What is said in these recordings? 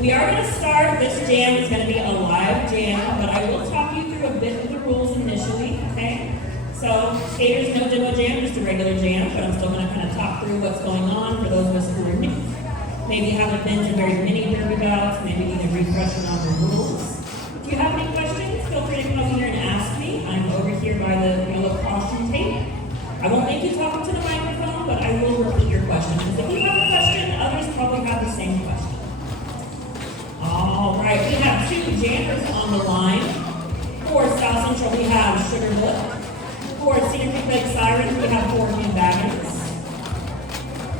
We are going to start. This jam is going to be a live jam, but I will talk you through a bit of the rules initially, okay? So, Skater's no demo jam, just a regular jam, but I'm still going to kind of talk through what's going on for those of us who are new. Maybe haven't been to very many derby bouts, maybe need a refresher on the rules. If you have any questions, feel free to come over here and ask me. I'm over here by the yellow caution tape. I won't make you talk into the microphone, but I will repeat your question. Because if you have a question, others probably have the same question. All right, we have two jammers on the line. For South Central, we have Sugarloaf. For Cedar Creek Lake Sirens, we have 4 New Baggins.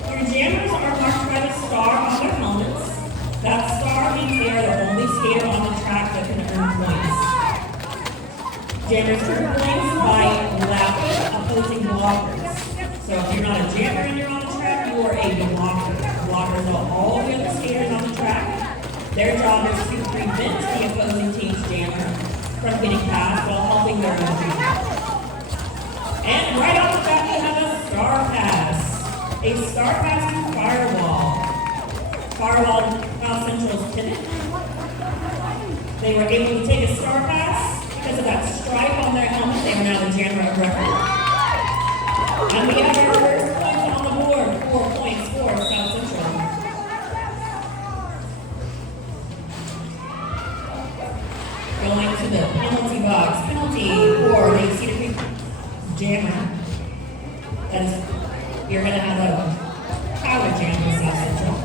Your jammers are marked by the star on their helmets. That star means they are the only skater on the track that can earn points. Jammers earn points by lapping opposing blockers. So if you're not a jammer and you're on the track, you are a blocker. Blockers are all the other skaters on the track. Their job is to prevent the opposing team's jammer from getting past while helping their own team. And right off the bat, we have a star pass. A star pass to Firewall. Firewall, South Central's pivot. They were able to take a star pass because of that stripe on their helmet. They are now the jammer of record. And we have our first points on the board. 4 points for South Central. Going to the penalty box. Penalty for the Cedar Creek jammer. That is, you're going to have a power jam with South Central.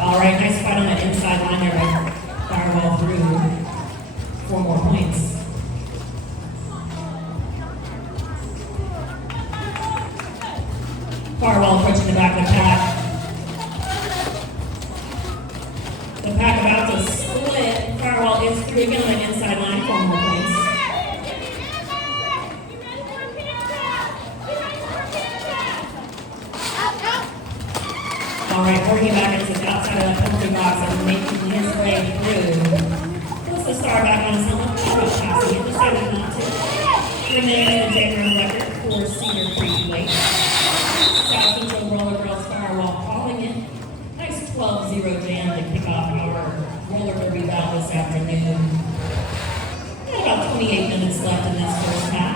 All right, nice fight on that inside line there by Firewall through 4 more points. Firewall approaching the back of the pack. The pack about to split. Firewall is through again on the inside line, 4 more points. All right, working back into the outside of that penalty box and making his way through. Puts the star back on his helmet. Passing it, decided not to. Remains the jammer record for Cedar Creek Lake. South Central Roller Girls Firewall calling it. Nice 12-0 jam to kick off our roller derby bout this afternoon. Got about 28 minutes left in this first half.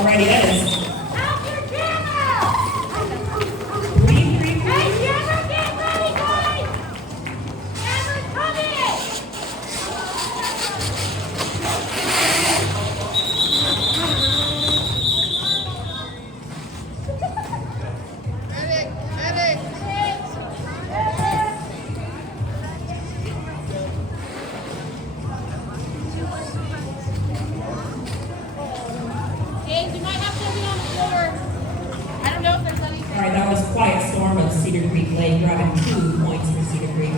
Alrighty, that is 3-3-3. Alright, that was Quiet Storm of Cedar Creek Lake, grabbing 2 points for Cedar Creek.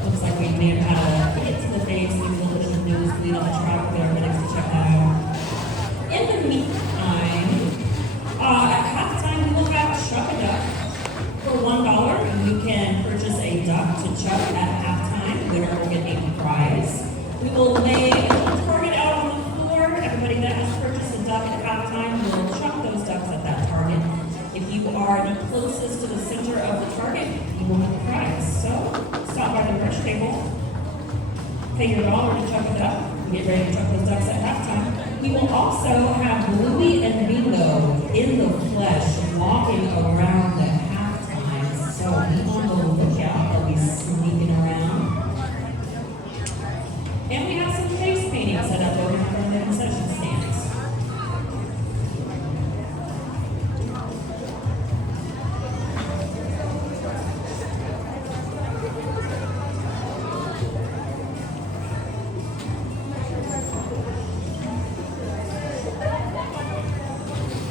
Looks like we may have had a hit to the face, maybe a little bit of a nosebleed on the track there, but next to check that out. In the meantime, at halftime we will have Chuck a Duck for $1. You can purchase a duck to chuck at halftime. Winner will get a prize. We will lay a target out on the floor. Everybody that has purchased a duck at halftime will chuck those ducks at that target. If you are the closest to the center of the target, you will have a prize. So, stop by the brush table, pay your $1 to chuck a duck, and get ready to chuck those ducks at halftime. We will also have Bluey and Bingo in the flesh walking around the halftime. So, be on the lookout. They'll be sneaking around. And we have some face painting set up over in front of the concession stands.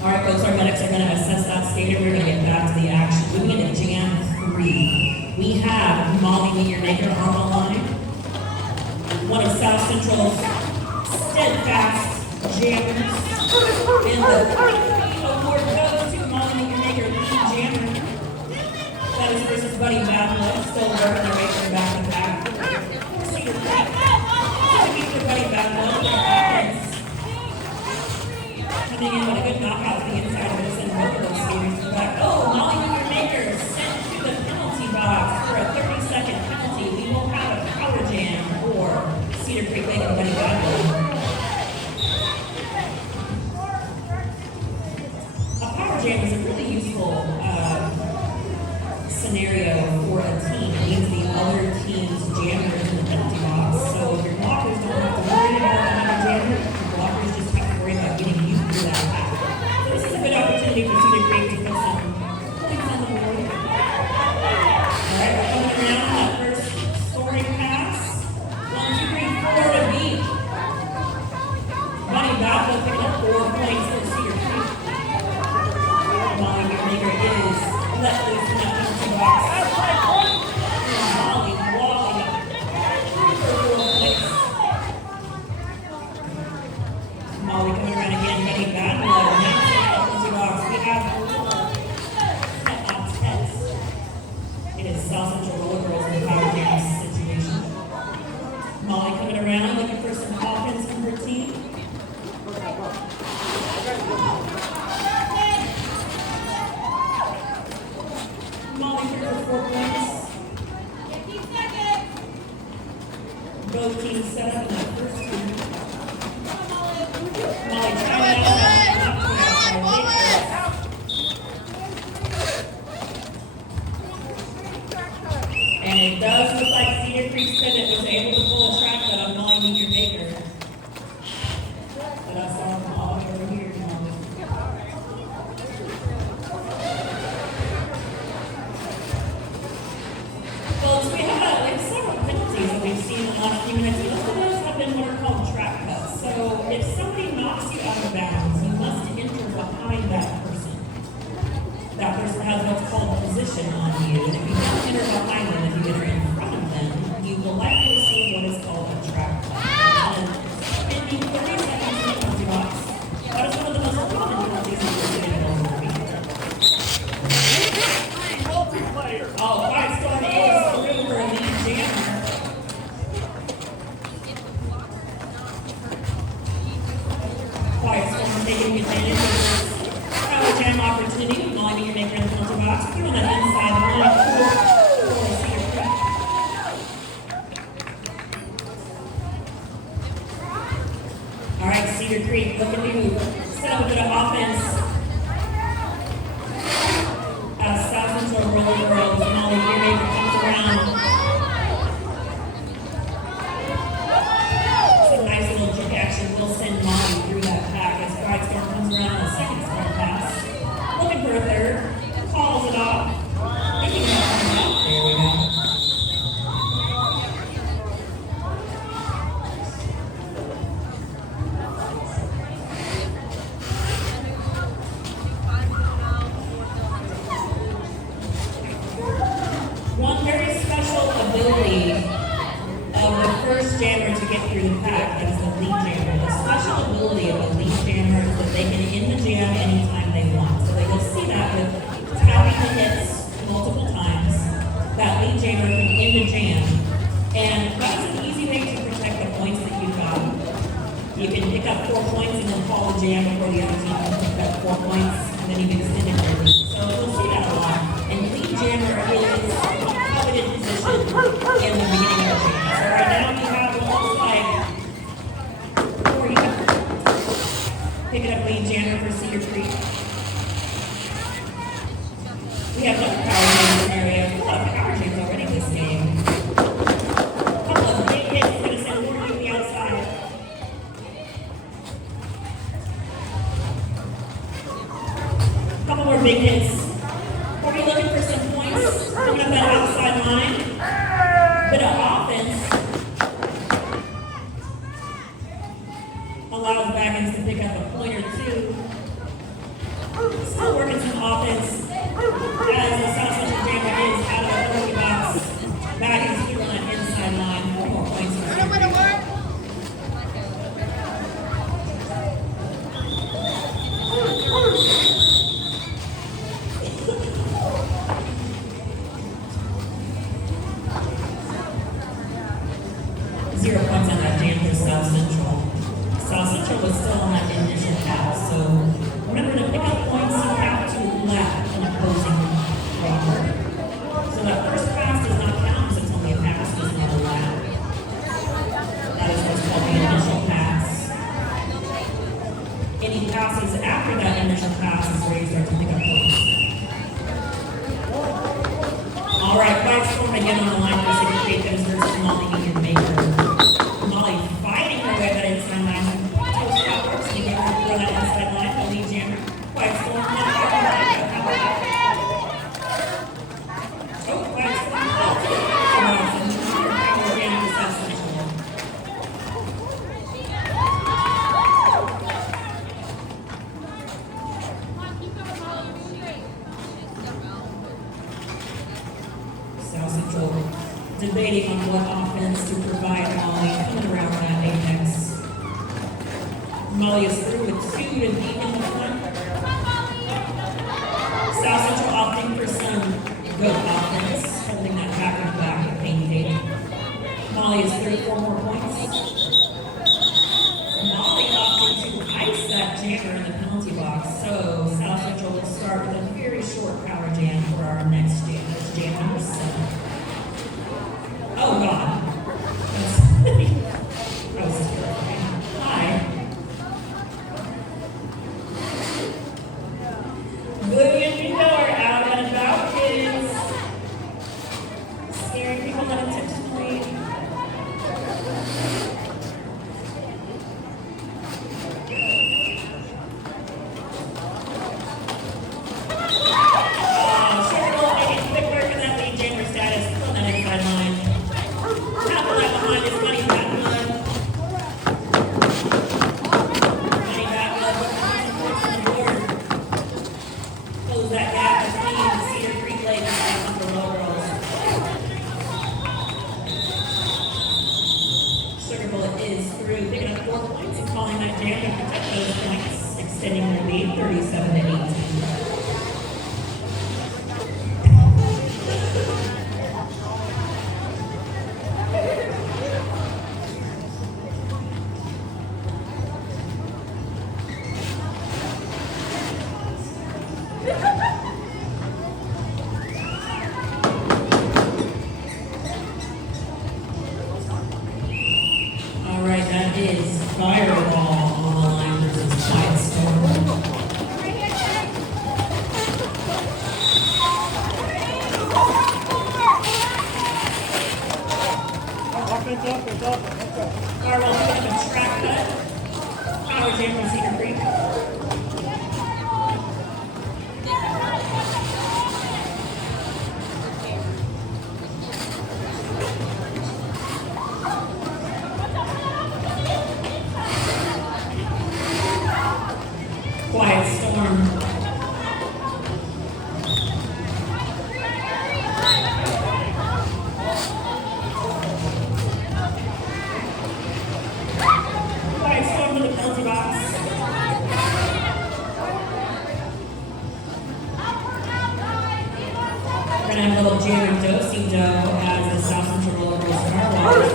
All right, folks, our medics are going to assess that skater. We're going to get back to the action. Moving into Jam 3. We have Molly Metermaker on the line, one of South Central's steadfast jammers. And the 30 award goes to Molly Metermaker, lead jammer. That is versus Buddy Badlow, still working their way from back to back. Cedar Creek to Buddy Badlow, their offense. Coming in with a good knockout to the inside of this and both of those skaters to the back. Oh, Molly Metermaker sent to the penalty box for a 30-second penalty. We will have a power jam for Cedar Creek Lake and Buddy Badlow. A power jam is a really useful scenario for a team. It means the other team's jammers in the penalty box. So if your blockers don't have to worry about another jammer, your blockers just have to worry about getting you through that path. So this is a good opportunity for Cedar Creek to put some points on the board. Alright, we're coming around that first scoring pass. 1, 2, 3, 4 to beat. Buddy Badlow picking up 4 points for Cedar Creek. Molly Metermaker is let loose in that penalty box. Molly walling up for 4 points. Molly coming around again, getting Badlow. Now in the penalty box, we have tete-a-tete. It is South Central Roller Girls in the power jam situation. Molly coming around, looking for some offense from her team. Molly here for 4 points. Both teams set up in that first team. Molly trying out and it does look like Cedar Creek said it was able to pull a track that on Molly Metermaker. But I saw them all over here. Well, so we have several penalties that we've seen in the last few minutes. Most of those have been what are called track cuts. So if somebody knocks you out of bounds, you must enter behind that person. That person has what's called position on you. And if you don't enter behind them, if you enter in front of them, you will likely receive what is called a track cut. And spending 30 seconds in the penalty box, that is one of the most common penalties that we're seeing in the league. Oh, Quiet Storm is through her lead jammer. Quiet Storm taking advantage of this power jam opportunity. Molly Metermaker in the penalty box. Throwing that inside line for Cedar Creek. Alright, Cedar Creek looking to set up a bit of offense. As South Central Roller Girls, Molly Metermaker comes around. It's a nice little juke action. We'll send Molly through that pack as Quiet Storm comes around on a second sprint pass. Looking for a third. Calls it off. Thinking about coming out. There we go. One very special ability of the first jammer to get through the pack is the lead jammer. The special ability of the lead jammer is that they can end the jam anytime they want. So you'll see that with tapping the hits multiple times. That lead jammer can end the jam. And that's an easy way to protect the points that you've got. You can pick up 4 points and then call the jam before the other team can pick up 4 points, and then you can extend it your lead. So you'll see that a lot. And lead jammer is coveted position in the beginning of the jam. So right now we have what looks like 40. Picking up lead jammer for Cedar Creek. We have another power jam scenario. A lot of power jams already this game. A couple of big hits. We're going to send more to the outside. A couple more big hits. We're going to be looking for some points. Coming up that outside line. Bit of offense. Allows Baggins to pick up a point or two. Still working some offense as the South Central jammer is out of the penalty box. 0 points on that jam for South Central. South Central was still on that initial pass, so remember to pick up points you have to left an opposing robber. So that first pass does not count because it's only a pass, it's not a lap. That is what's called the initial pass. Any passes after that initial pass is where you start to pick up points. All right, Quiet Storm again on the line for City Creek versus Molly Union Maker. Molly fighting her way that inside line. Toes power, so you get her through that inside line. The lead jammer. Quiet Storm on the far right. Oh, Quiet Storm. Power jam for South Central. South Central debating on what offense to provide Molly coming around that apex. Molly is through with 2 to beat in the front. South Central opting for some good offense, holding that back and back and maintaining. Molly is through 4 more points. Molly opting to ice that jammer in the penalty box, so South Central will start with a very short power jam for our next jam. That's jam number 7. Oh God. That was terrifying. Hi. Blue and Bingo are out and about, kids. Scaring people unintentionally. Circle making quick work in that lead jammer status on that inside line. Tackle that behind his money back blood. Money back blood with some points on the board. Close that gap between the Cedar Creek Lakers and the Low Girls. Sugar Bullet is through, picking up 4 points and calling that jam to protect those points, extending their lead 37 to 18. All right, that is Fireball on the line versus Quiet Storm. Fireball picking up a track cut. Power jam from Cedar Creek. Quiet Storm. Quiet Storm to the penalty box. We're gonna have a little jam and do-si-do as the South Central Roller Girls Star Waters.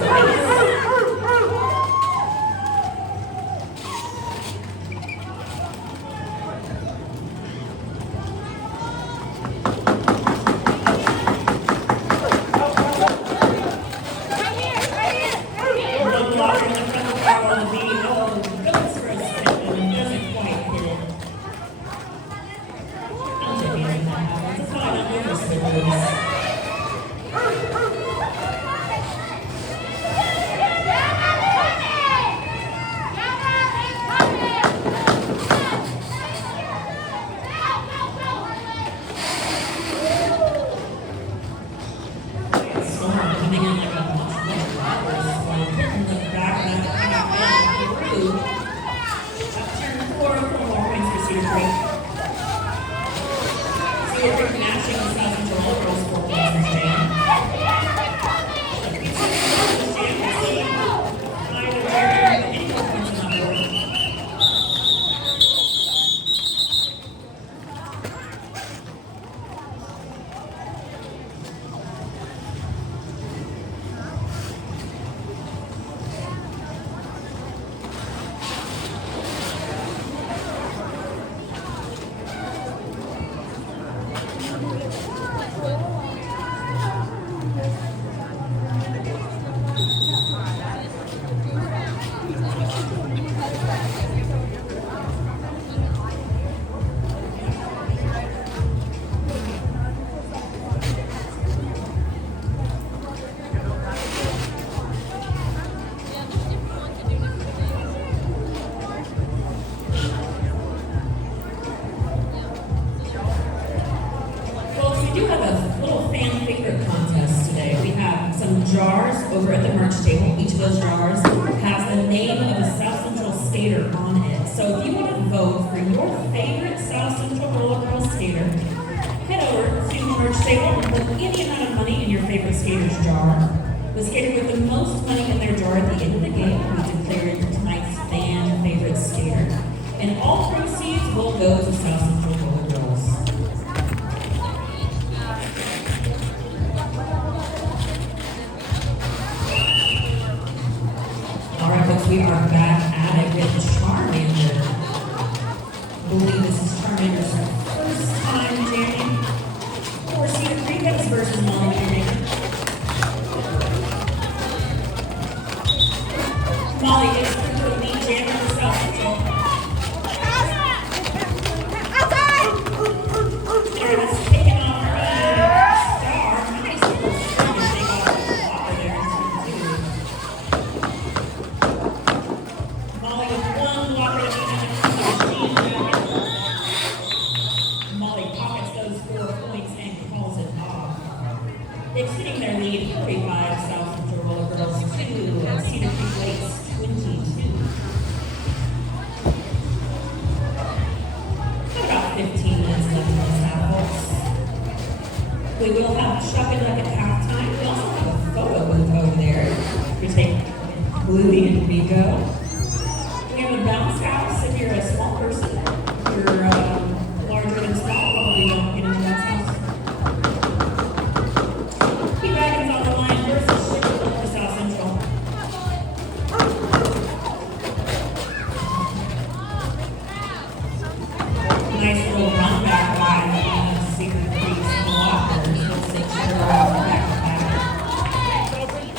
over at the merch table. Each of those jars has the name of a South Central skater on it. So if you want to vote for your favorite South Central Roller Girl skater, head over to the merch table and put any amount of money in your favorite skater's jar. The skater with the most money in their jar at the end of the game will be declared tonight's fan favorite skater. And all proceeds will go to South Central Roller Girls. All right, folks, we are back at it with Charmander. I believe this is Charmander's first time jamming for Cedar Creek versus Molly Jamaica. Molly is the lead jammer for South Central. There, that's taken off her star. Nice little string to take off the blocker there in turn 2. Molly with one blocker to beat in the machine jacket. Molly pockets those 4 points and calls it off. Extending their lead 45 South Central Roller Girls 2 and Cedar Creek Lakes 22. About 15 minutes left in this half, folks. We will have Chuck and Luck at halftime. We also have a photo booth over there. We take Bluey and Rico. We have a bounce house if you're a small person. If you're larger than small, probably don't get into bounce house. Key Dragons on the line versus Sugar for South Central. Nice little run back by Cedar Creek's blockers. Let's make sure they're all back to back.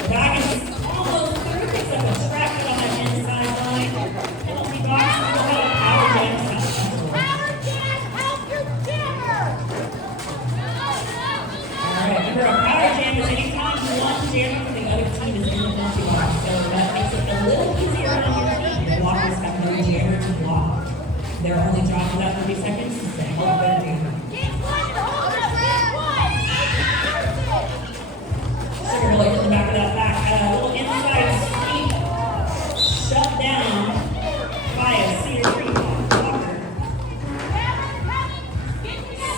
Dragons almost through, picks up a traffic on that inside line. Penalty box, we'll have a power jam South Central. Alright, remember a power jam is anytime one jammer from the other team is in the penalty box. So that makes it a little easier on your team. Your blockers have no jammer to block. Their only job for that 30 seconds is to help their jammer. Sugar Boy in the back of that back had a little inside sweep shut down by a Cedar Creek blocker.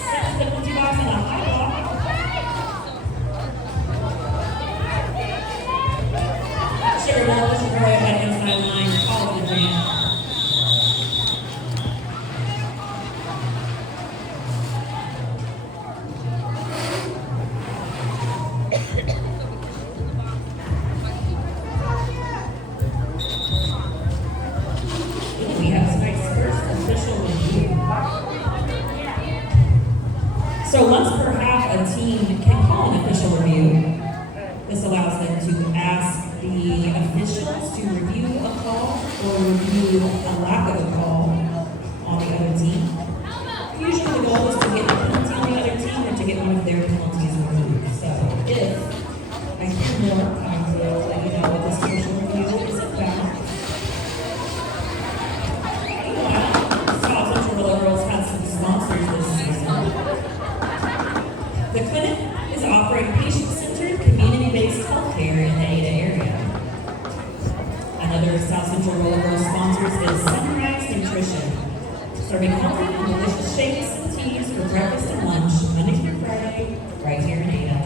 Sets the penalty box in a high block. Sugar Boy pushes her way up that inside line, calls the jam. So once per half, a team can call an official review. This allows them to ask the officials to review a call or review a lack of a call on the other team. Usually the goal is to get a penalty on the other team or to get one of their penalties removed. So if I hear more, I will let you know what this official review is about. Meanwhile, South Central Roller Girls had some sponsors this season. The clinic is offering patient-centered, community-based healthcare in the Ada area. Another South Central Roller Girls sponsors is Sunrise Nutrition, serving healthy and delicious shakes and teas for breakfast and lunch Monday through Friday, right here in Ada.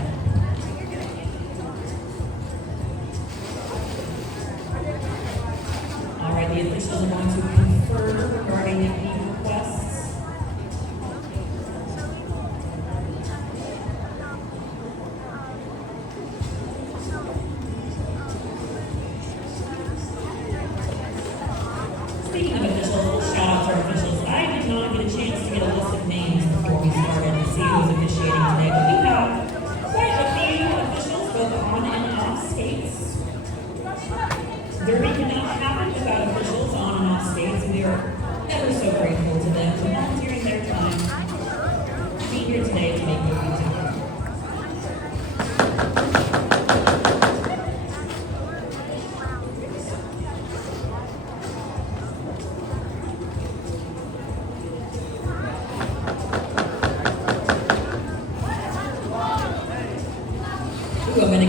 All right, the officials are going to confer regarding the requests. Speaking of officials, shout out to our officials. I did not get a chance to get a list of names before we started to see who's officiating today, but we have quite a few officials, both on and off skates. Derby could not happen without officials on and off skates, and we are ever so grateful to them for volunteering their time to be here today to make what we do. Ooh, I'm gonna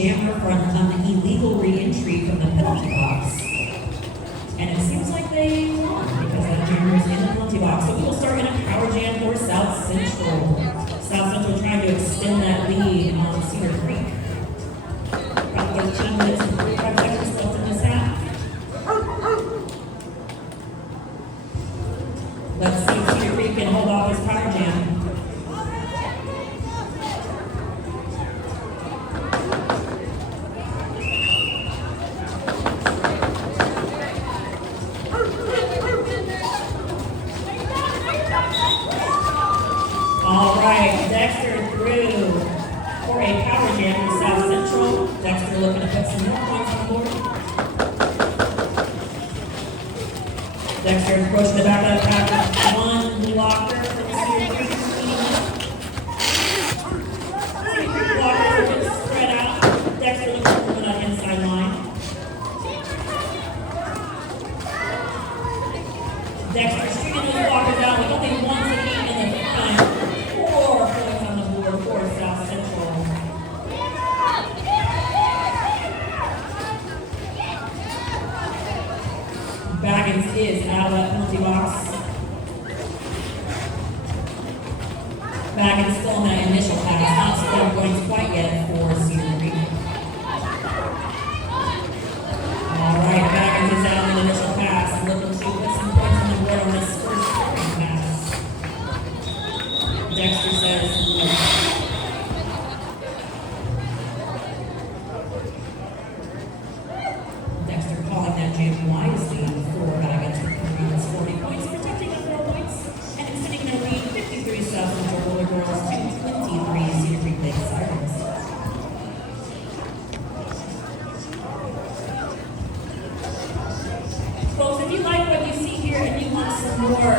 jammer for an illegal re-entry from the penalty box. And it seems like they won because that jammer is in the penalty box. So we will start in a power jam for South Central. South Central trying to extend that lead on Cedar Creek. About 13 minutes and 45 seconds left in this half. Let's see if Cedar Creek can hold off his power jam. All right, Dexter through for a power jam for South Central. Dexter looking to put some more points on the board. Dexter approaching the back of the pack with one blocker from Cedar Creek. Cedar Creek blockers are just spread out. Dexter looking to put on inside line. Dexter stringing those blockers out with only one to beat in the front. 4 points on the board for South Central. Baggins is out of that penalty box. Baggins still in that initial pass, not scoring points quite yet for Cedar Creek. All right, Baggins is out in the initial pass, looking to put some points on the board on this first scoring pass. Dexter says no. Dexter calling that jam wisely for Baggins for 40 points, protecting the 4 points, and extending their lead 53 South Central Roller Girls to 23 Cedar Creek Lake Sirens. Folks, if you like what you see here and you want some more,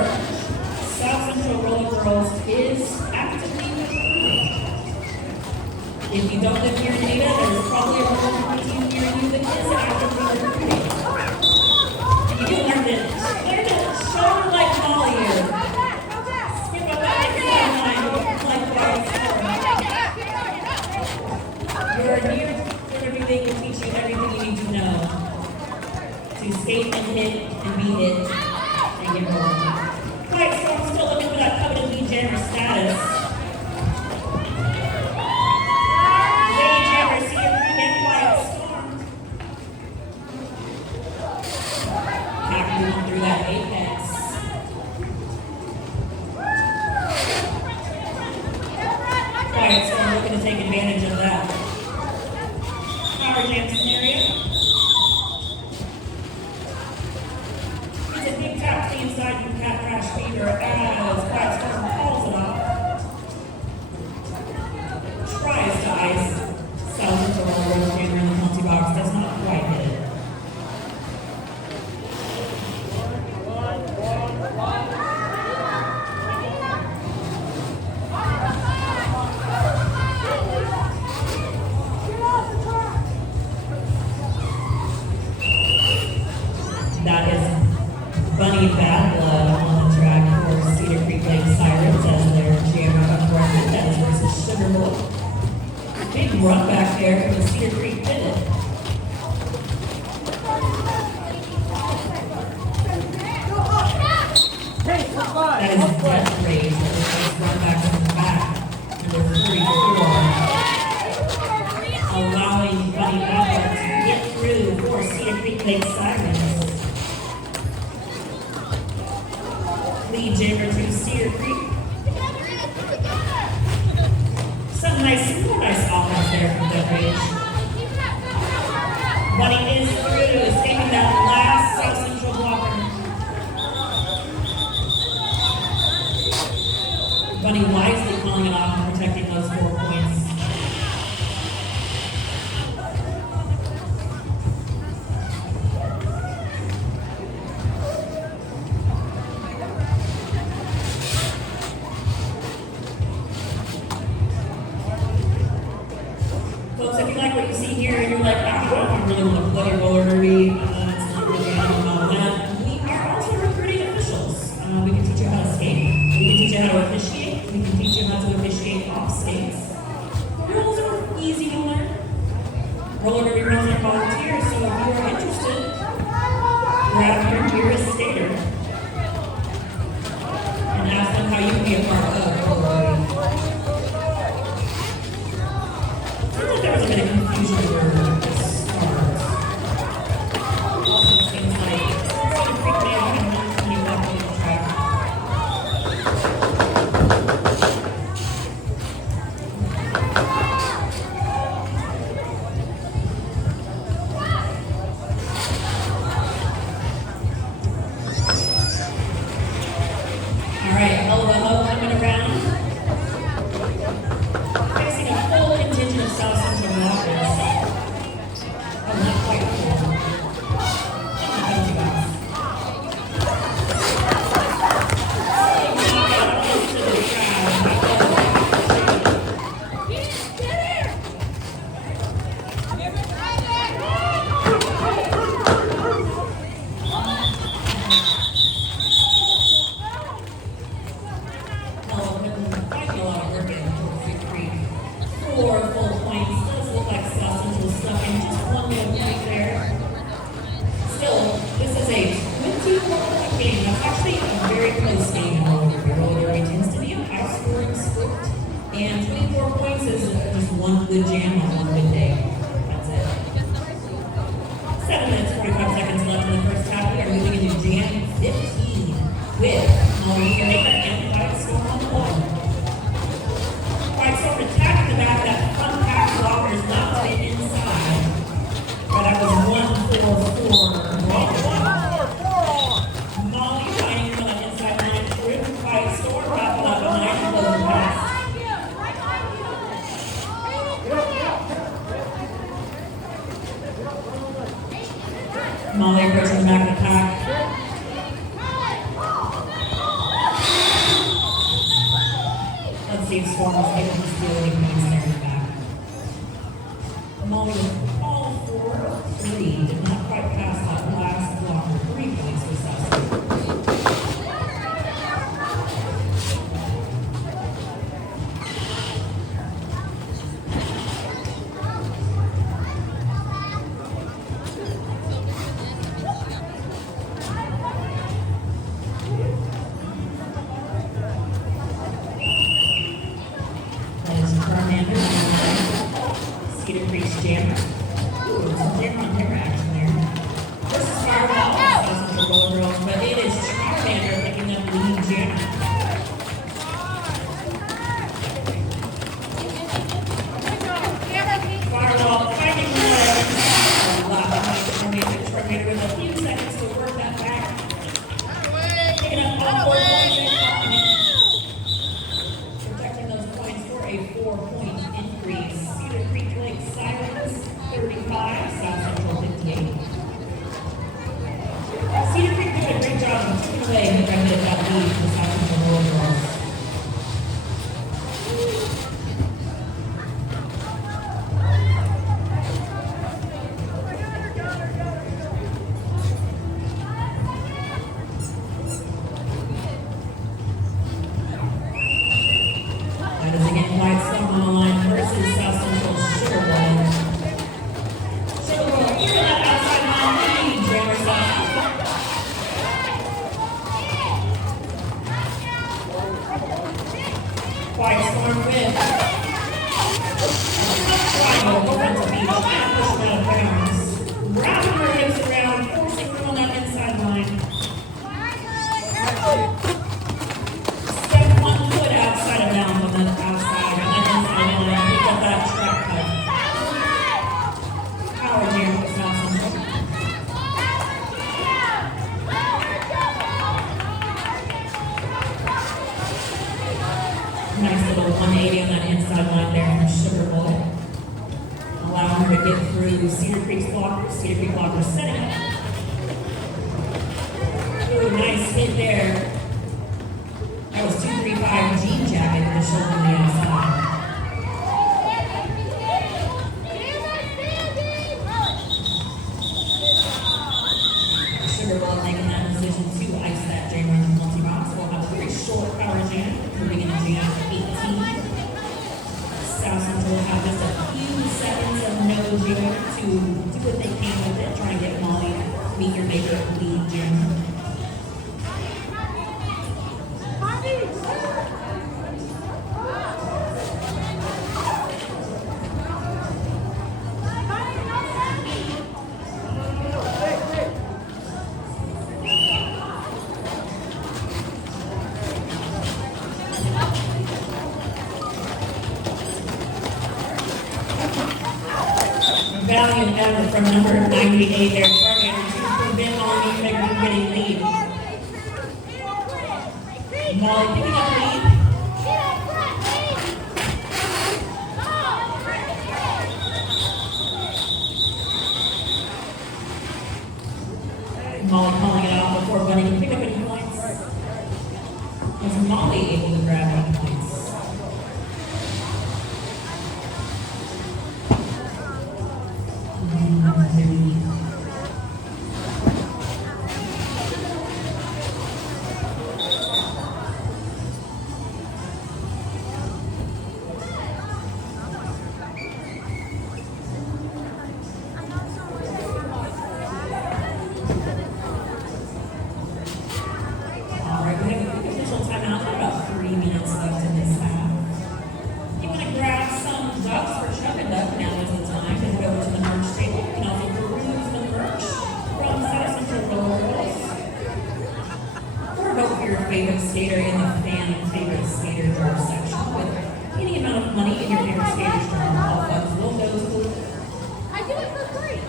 South Central Roller Girls is actively recruiting. If you don't live here in Ada, there's probably a roller girl team near you that is actively recruiting. You can learn to show her like Molly here. Skip up that sideline, like You're near everything will teach you everything you need to know to skate and hit and be hit and get more. Quiet Storm still looking for that coveted lead jammer status. Lead jammer, Cedar Creek and Quiet Storm. Pack moving through that apex. Quiet Storm looking to take advantage of that power jam scenario. It's a big tap to the inside from Cat Crash Fever as Quiet Storm calls it off. Tries to ice South Central Roller Jammer in the penalty box, does not quite hit it. That is Bunny Bad Blood on the track for Cedar Creek Lake Sirens as their jammer uncorrected. That is versus Sugar Bowl. Big run back there from the Cedar Creek pivot. That is Death Rays. That is run back from the back. Number 34. Allowing Bunny Bad Blood to get through for Cedar Creek Lake Sirens. Lead jammer to Cedar Creek. Some nice offense there from Death Rage. Bunny is through, escaping that last South Central blocker. Bunny wisely calling it off and protecting those 4 points. Folks, if you like what you see here and you're like, I don't really want to play grab your nearest skater and ask them how you can be a part of Polaroid. Seems like there was a bit of confusion over this start. Also seems like Cedar Creek may have been when you walk on the track. All right, hell of a hug coming around. Facing a full contingent of South Central walkers. Oh, not quite full. Four full points. Does look like South Central stuck in just one little point there. Still, this is a 24-point game. That's actually a very close game in roller derby. Roller derby tends to be a high-scoring sport, and 24 points is just one good jam on one good day. That's it. 7 minutes, 45 seconds left in the first half. We are moving into jam 15 with Molly Maker and White Storm on the ball. White Storm attacked the back of that front pack blockers, knocked it inside. But that was 1-4-4 Molly fighting from the inside line through White Storm, wrapped up behind the closing pass. Molly approaching the back of the pack. Let's see if Storm was able to steal any points there in the back. Molly was all for 3, did not quite pass that last blocker. 3 points for South Central. Cedar Creek's jammer. Ooh, some jammer on jammer action there. Versus Fireball, South Central Roller Girls, but it is Charmander picking up the lead jammer. Fireball fighting the Charmander with a few seconds to work that back. Picking up all 4 points. Protecting those points for a 4-point increase. Cedar Creek Lake Sirens 35, South Central 58. Cedar Creek did a great job of chipping away and trying to get that lead for South Central Roller Girls. That is again White Storm on the line versus South Central Sugar Bowl. Sugar Bowl, here's that outside line lead, jammer South Central. White Storm with triangle, defensive beat, trying to push him out of bounds. Wrapping her hips around, forcing her on that inside line. Step 1 foot outside of bounds on that outside, on that inside line. Pick up that track cut. Power jam for South Central. Nice little 180 on that inside line there from Sugar Bowl. Allowing her to get through Cedar Creek's blockers. Cedar Creek blockers setting up. Ooh, nice hit there. That was 235 jean jacket with the shoulder on the outside. Sugar Bowl making that decision to ice that jammer in the multi-box. We'll have a very short power jam, moving into jam 18. South Central will have just a few seconds of no jam to do what they can with it, try and get Molly, meet your maker. lead, Jim. Valiant effort from number 98 there. Charmander, Ben Molly Maker getting lead. Molly picking up lead. Molly calling it off before Bunny can pick up any points. Was Molly able to grab any points? Favorite skater in the fan favorite skater drawer section with any amount of money in your favorite skater's drawer. All funds will go to. I do it for free.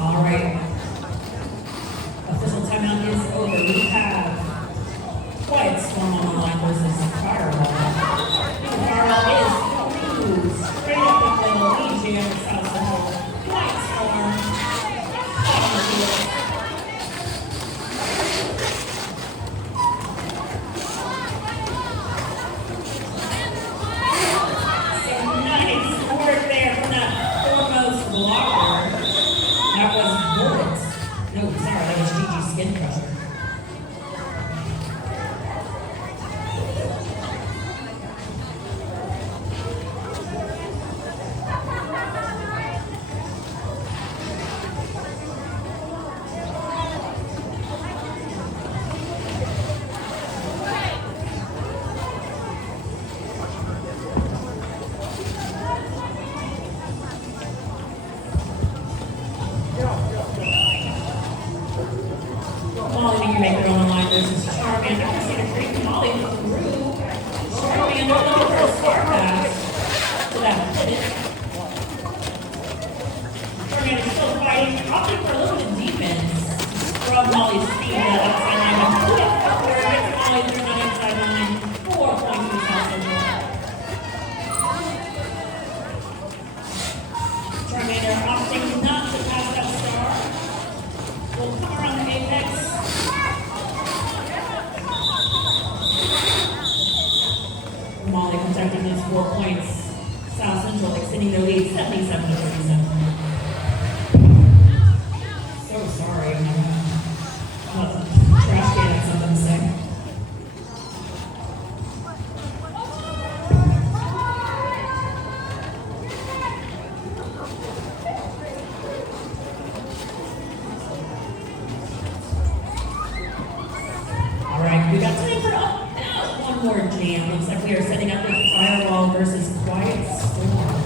All right. Official timeout is over. We have Quiet Storm on the line versus Fireball. Fireball is loose. Straight up the middle. Lead Jam South Central. Quiet Storm. Some nice work there from that foremost blocker. That was Bullets. No, sorry, that was Gigi's Skin Crusher. Molly Maker on the line versus Charmander. I see a great Molly through. Charmander looking for a star pass to that finish. Charmander still fighting, opting for a little bit of defense from Molly's speed to the outside line. Where gets Molly through the outside line. 4 points to South Central. Charmander opting not to pass that star. Will come around the apex. Molly protecting those 4 points. South Central extending their lead 77 to 37. So sorry. I'm about to trash can have something to say. All right, we got time for one more jam. Looks like we are setting up with Firewall versus Quiet Storm.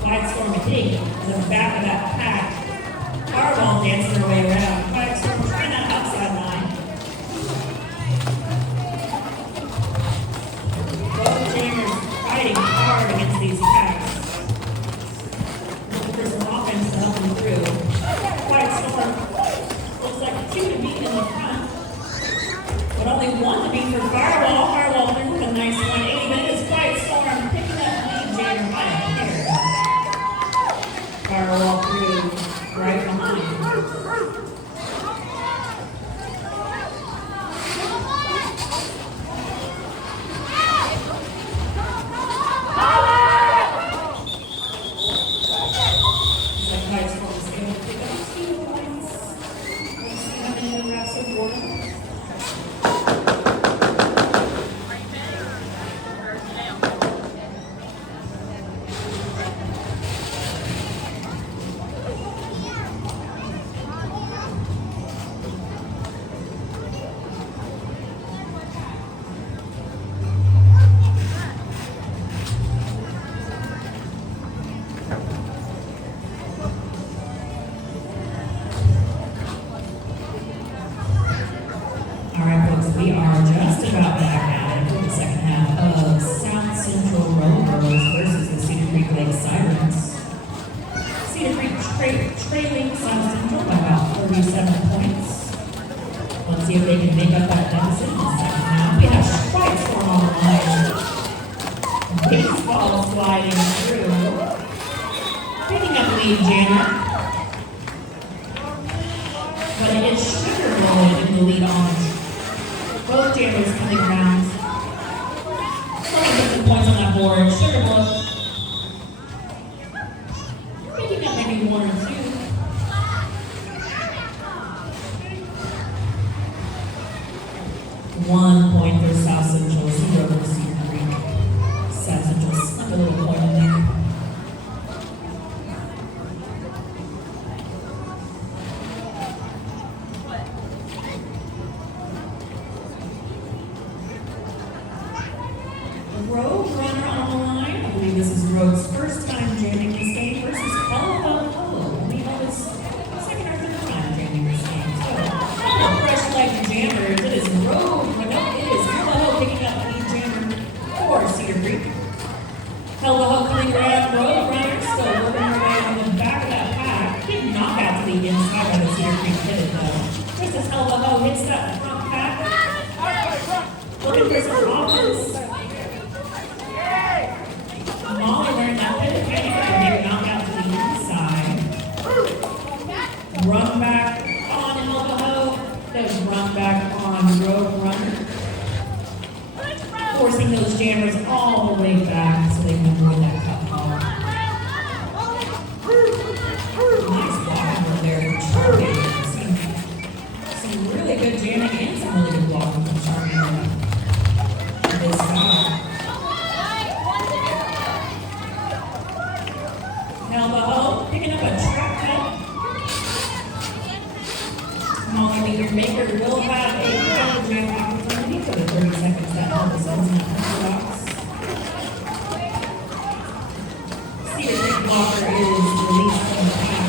Quiet Storm hitting in the back of that pack. Firewall dancing their way around. Quiet Storm trying that outside line. Both jammers fighting hard against these packs. Looking for some offense to help them through. Quiet Storm looks like 2 to beat in the front. But only 1 to beat for Firewall. Firewall through with a nice 180, but it is Quiet Storm picking up lead jammer by a hair. Firewall through right behind. we are just about back at it for the second half of South Central Rovers versus the Cedar Creek Lake Sirens. Cedar Creek trailing South Central by about 37 points. Let's see if they can make up that deficit in the second half. We have quite storm on the line. Baseball sliding through. Picking up lead jammer. But it is Sugar Bowl in the lead on. Both jammers coming around. Put some points on that board. Sugar Bowl. Picking up maybe one or two. One point for South Central, 0 for Cedar Creek. South Central snuck a little point in there. Road runner on the line. I believe this is Road's first time jamming this game versus Hello. I believe that was second or third time jamming this game. So, fresh like jammers. It is Road. No, it is Hello picking up the lead jammer for Cedar Creek. Hello coming around. Road runner still working her way on the back of that pack. Big knockout to the inside by the Cedar Creek pivot though. Just as Hello hits that front pack. Looking for some offense. Molly learned that pivot big knockout to the inside. Run back on Hello. Then run back on Road Runner. Forcing those jammers all the way back so they can avoid that cut ball. Nice block over there from Charmander. Some really good jamming and some really good blocking from Charmander. This time. Hello, picking up a trap cut. Molly Meter Maker will have a counter jam opportunity for the 30 seconds that Hello sends in the box. Cedar Creek blocker is released from the pack.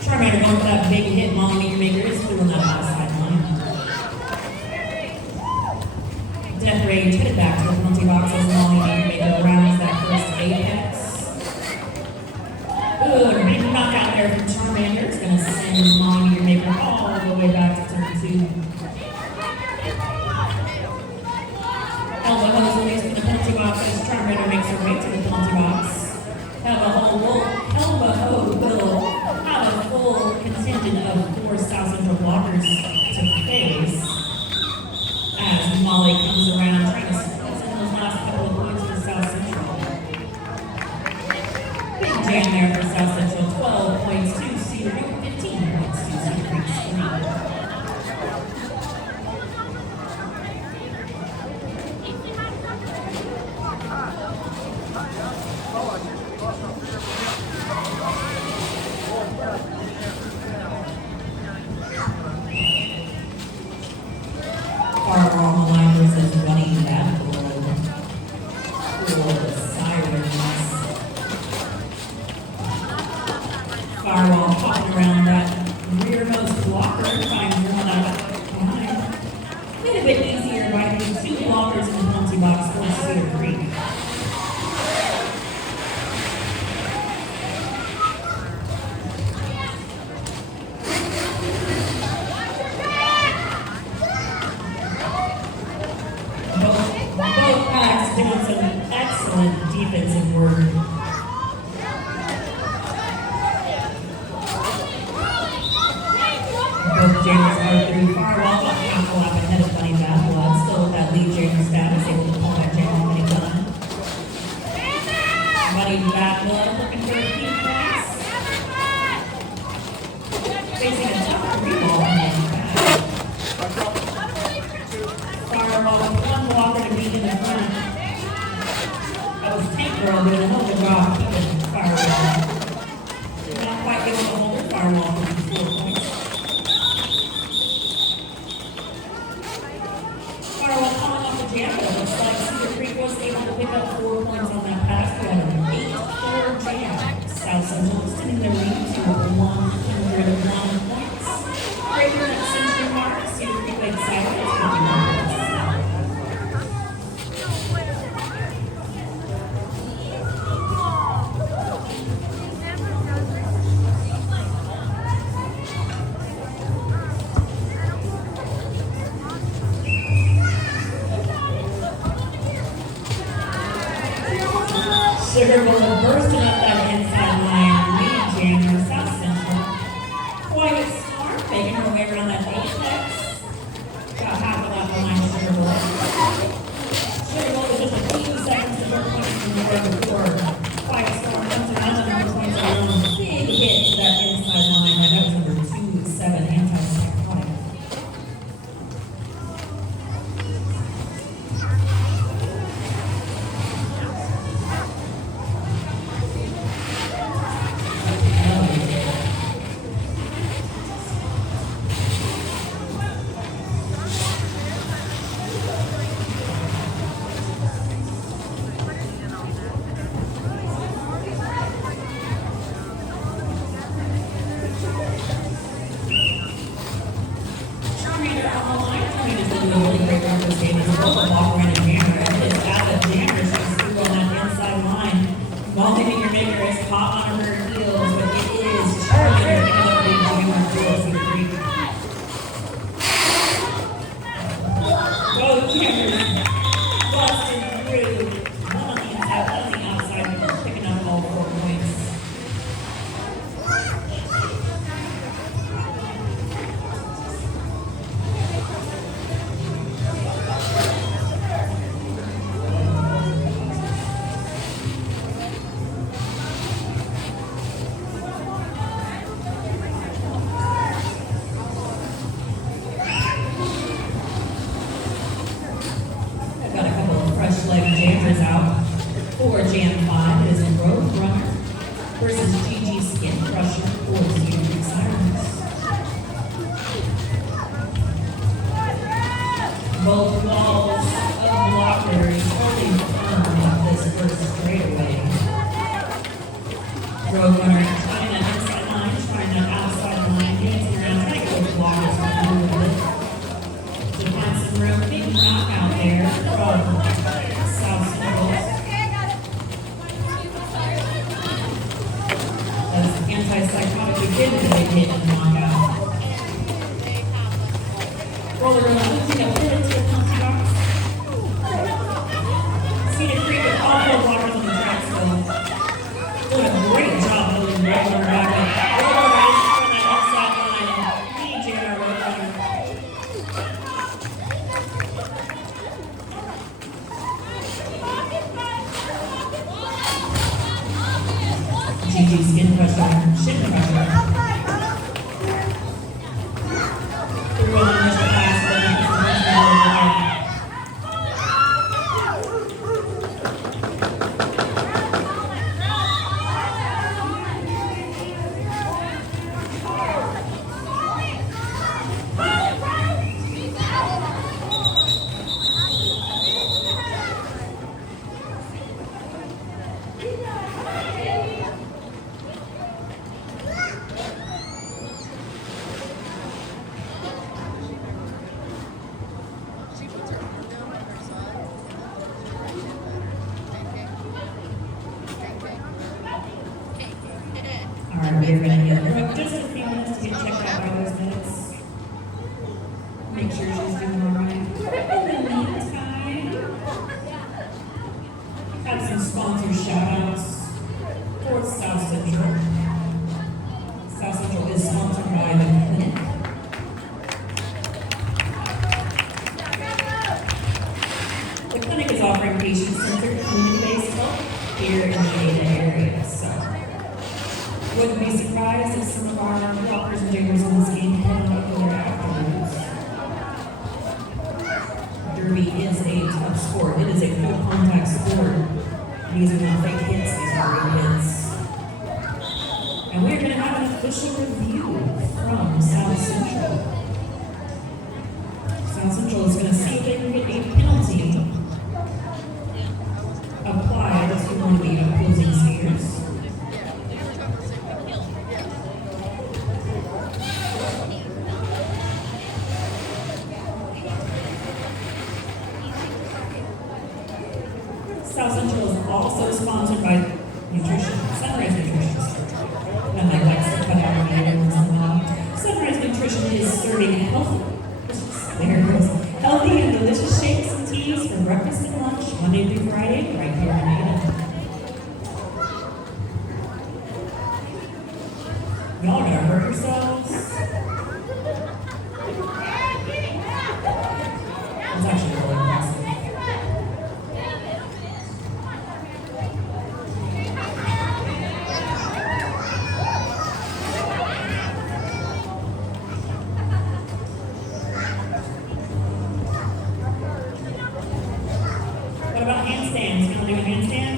Charmander going for that big hit. Molly Meter Maker is feeling that outside line. Death Rage headed back to the penalty box as Molly Meter Maker rounds that first apex. Ooh, and a big knockout there from Charmander. It's going to send Molly Meter Maker all the way back to turn 2. Hello is released from the penalty box as Charmander makes her way to the penalty box. Hello will have a full contingent of 4 South Central blockers to face as Molly comes around trying to send those last couple of points for South Central. Big jam there for South Central, 12 points to Cedar Creek, 15 points to Cedar Creek's 3. On the line versus running that for the Sirens. Firewall popping around that rearmost blocker, trying to run out behind. Made a bit easier by having 2 blockers in the penalty box for Cedar Creek. Both packs doing some excellent defensive work. Both jammers are through firewall, but half lap ahead of Bunny Bathwell. Still with that lead jammer status, able to pull that jammer when he done. Bunny Bathwell looking for a few points. Facing a tough reball on the back. Firewall with 1 blocker to beat in the front. That was Tank Girl doing a hell of a job keeping Firewall. Not quite able to hold her Firewall for these 4 points. Firewall coming off the jam, but it looks like Cedar Creek was able to pick up 4 points on that pass. Central extending their lead to 101 points. Right here at Central Park, Cedar Creek Lakeside is 51 points. Sugar Bowl bursting up that inside line, lead jammer, South Central. Quiet Smart making her way around that apex. About half of that line, Sugar Bowl. Sugar Bowl is just a few seconds to her points from the before. Quiet Smart comes around and her points are on a big hit to that inside line. That was number 2-7, anti-psychotic. For Jam 5, it is a Road Runner versus GG Skin Crusher for Cedar Creek Sirens. Both walls of blockers holding firm on this first straightaway. Road Runner trying that inside line, trying that outside line, dancing around, trying to go with blockers for a little bit. To find some room, big knockout there from South Central. Anti-psychotic again to make it and knock out. Roller around, losing a pivot to the punch box. Cedar Creek with all four blockers on the track still. Doing a great job moving Roller back up. Roller right from that outside line and DJ our Roadrunner. GG Skin Crusher, Shin Crusher. They're rolling this pass, but it's Alright, we're going to get just a few minutes to get checked out by those minutes. Make sure she's doing alright. In the meantime, have some sponsor shout-outs for South Central. South Central is sponsored by the Clinic. The Clinic is offering patient-centered community-based help here in the Ada area, so wouldn't be surprised if some of our blockers and jammers in this game come up with their afterwards. Derby is a tough sport. It is a full contact sport. These are not fake hits, these are real hits. And we're going to have an official review from South Central. South Central is going to see if they can get a penalty applied to one of the opposing skiers. South Central is also sponsored by Nutrition, Sunrise Nutrition. And they like to cut out the once in a while. Sunrise Nutrition is serving healthy and delicious shakes and teas for breakfast and lunch, Monday through Friday, right here in Ada. Y'all are gonna hurt yourselves. It's actually really impressive. What about handstands? Can I do a handstand?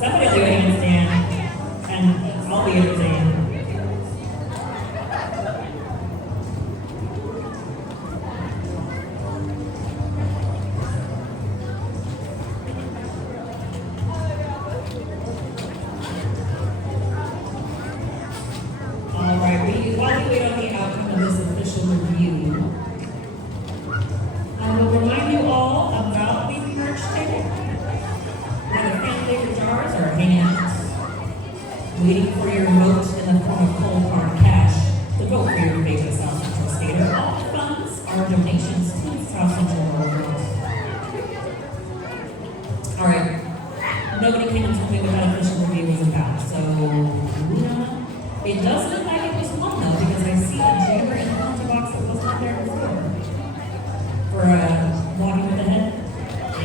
Somebody will do a handstand, and I'll be entertained. All right, while we wait on the outcome of this official review, I will remind you all about the merch table, where the fan favorite jars are hanging out, waiting for your vote in the form of cold hard cash to vote for your favorite South Central skater. All the funds are donations to the South Central Railroad. All right, nobody came and told me what that official review was about, so it does look like it was fun though, because I see a jammer in the lunch box that was not there before. For walking with the head.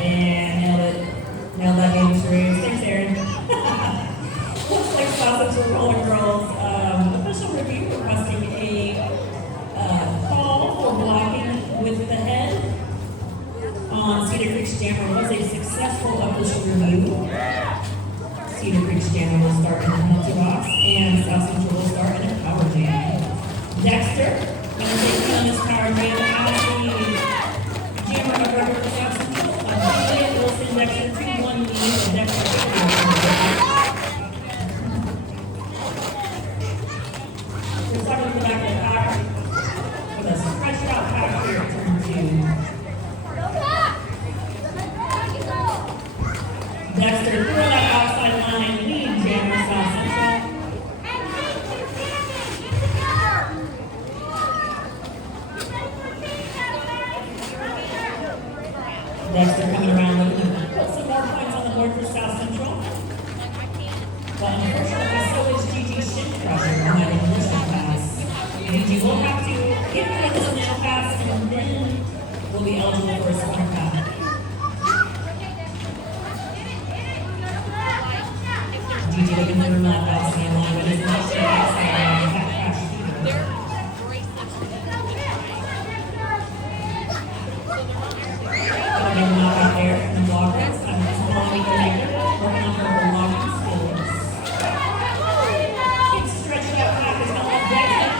And nailed it. Nailed that game straight. Thanks, Aaron. Looks like South Central Roller Girls official review requesting a call for blocking with the head on Cedar Creek's Jammer was a successful official review. Cedar Creek's Jammer will start in the penalty box, and South Central will start in a power jam. Dexter, going to take on this power jam as the Jammer McGregor for South Central. Affiliate will send Dexter 2-1 lead, and Dexter we're starting in the back of the pack with a stretched out pack here at turn 2. Dexter through that outside line, lead Jammer South Central. Dexter coming around looking to put some more points on the board for South Central. But unfortunately, so is Gigi Shinkrusher on that initial pass. Gigi will have to get rid of this initial pass and then will be eligible for a center pass. Gigi looking for him that outside line, but it's not sure outside line. Crash Cedar. Gonna get a knock out there from the blockers. I'm just following the connector, working on her blocking skills. Big stretched out pack is going to let Dexter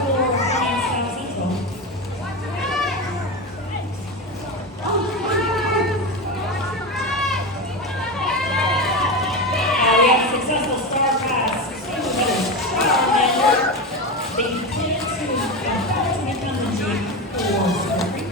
for South Central. We have a successful star pass. They continue to become the G for Cedar Creek.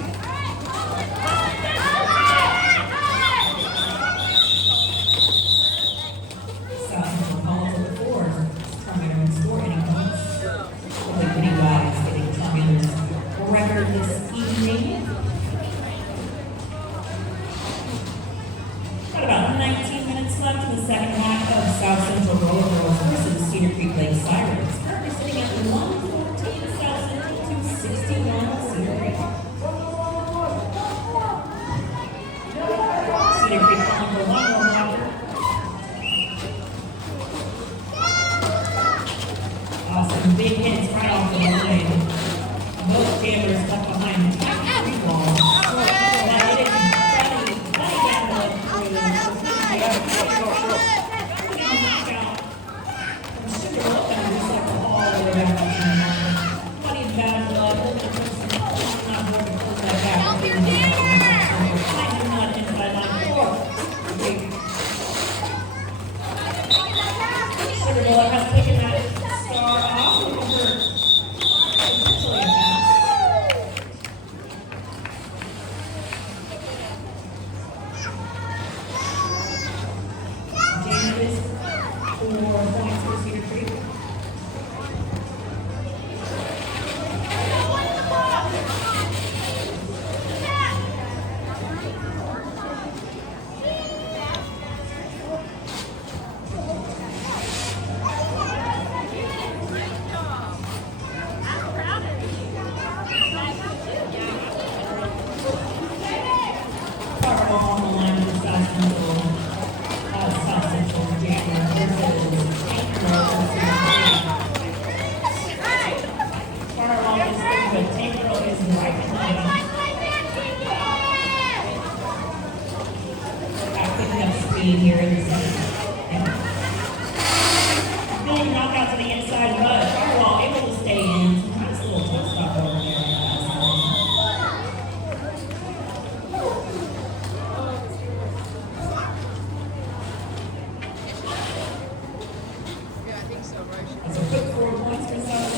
speed here in the center. Big knockout to the inside, but Firewall able to stay in. Nice little toe stop over there. That's a quick 4 points for South.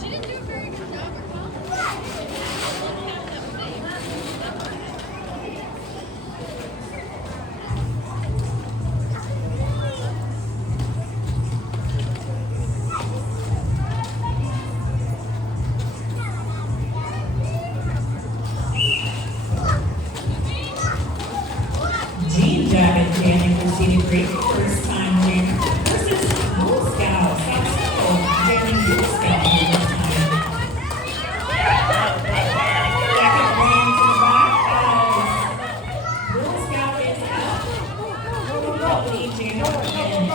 She didn't do a very good job. Jean jacket jamming for Cedar Creek. First time jam versus Bull Scout. South Central jamming Bull Scout for the first time. Back up round to the back as Bull Scout is out. Lead jammer and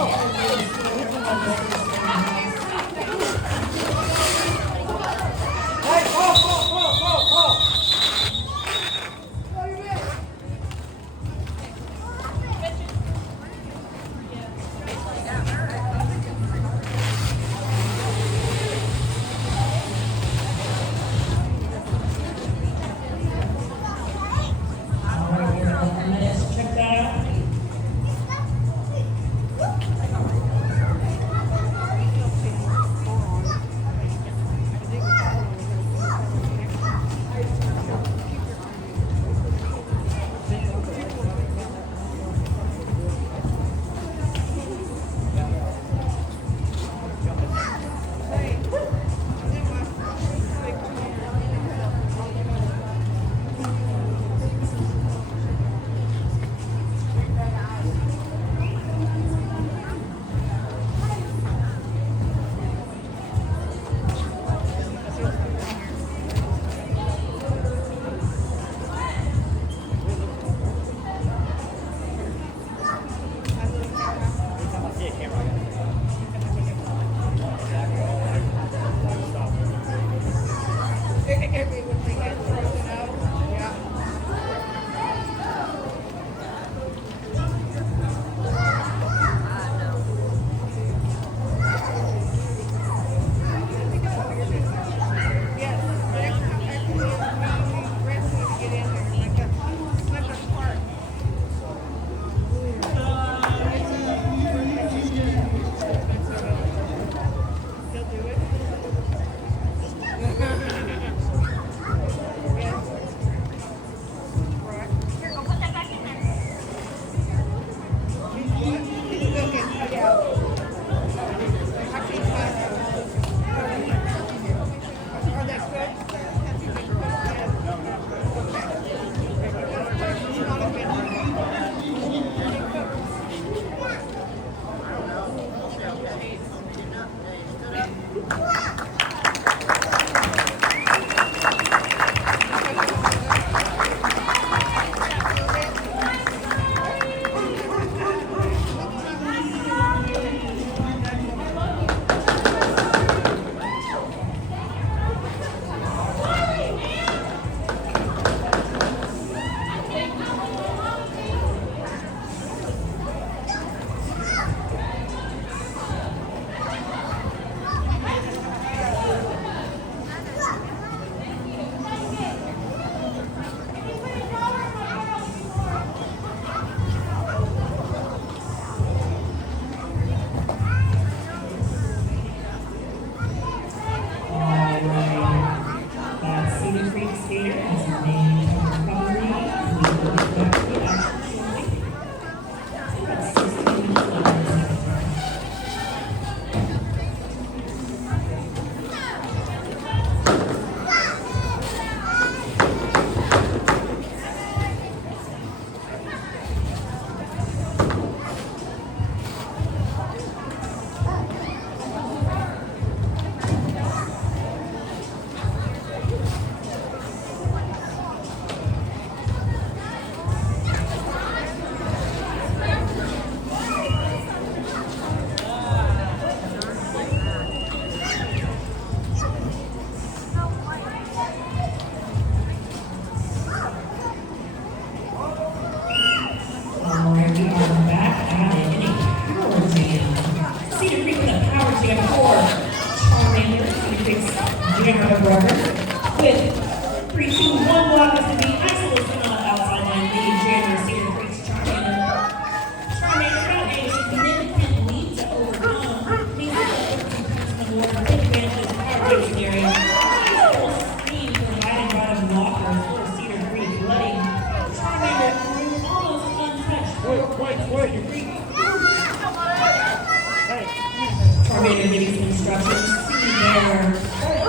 coordinator giving some instructions to their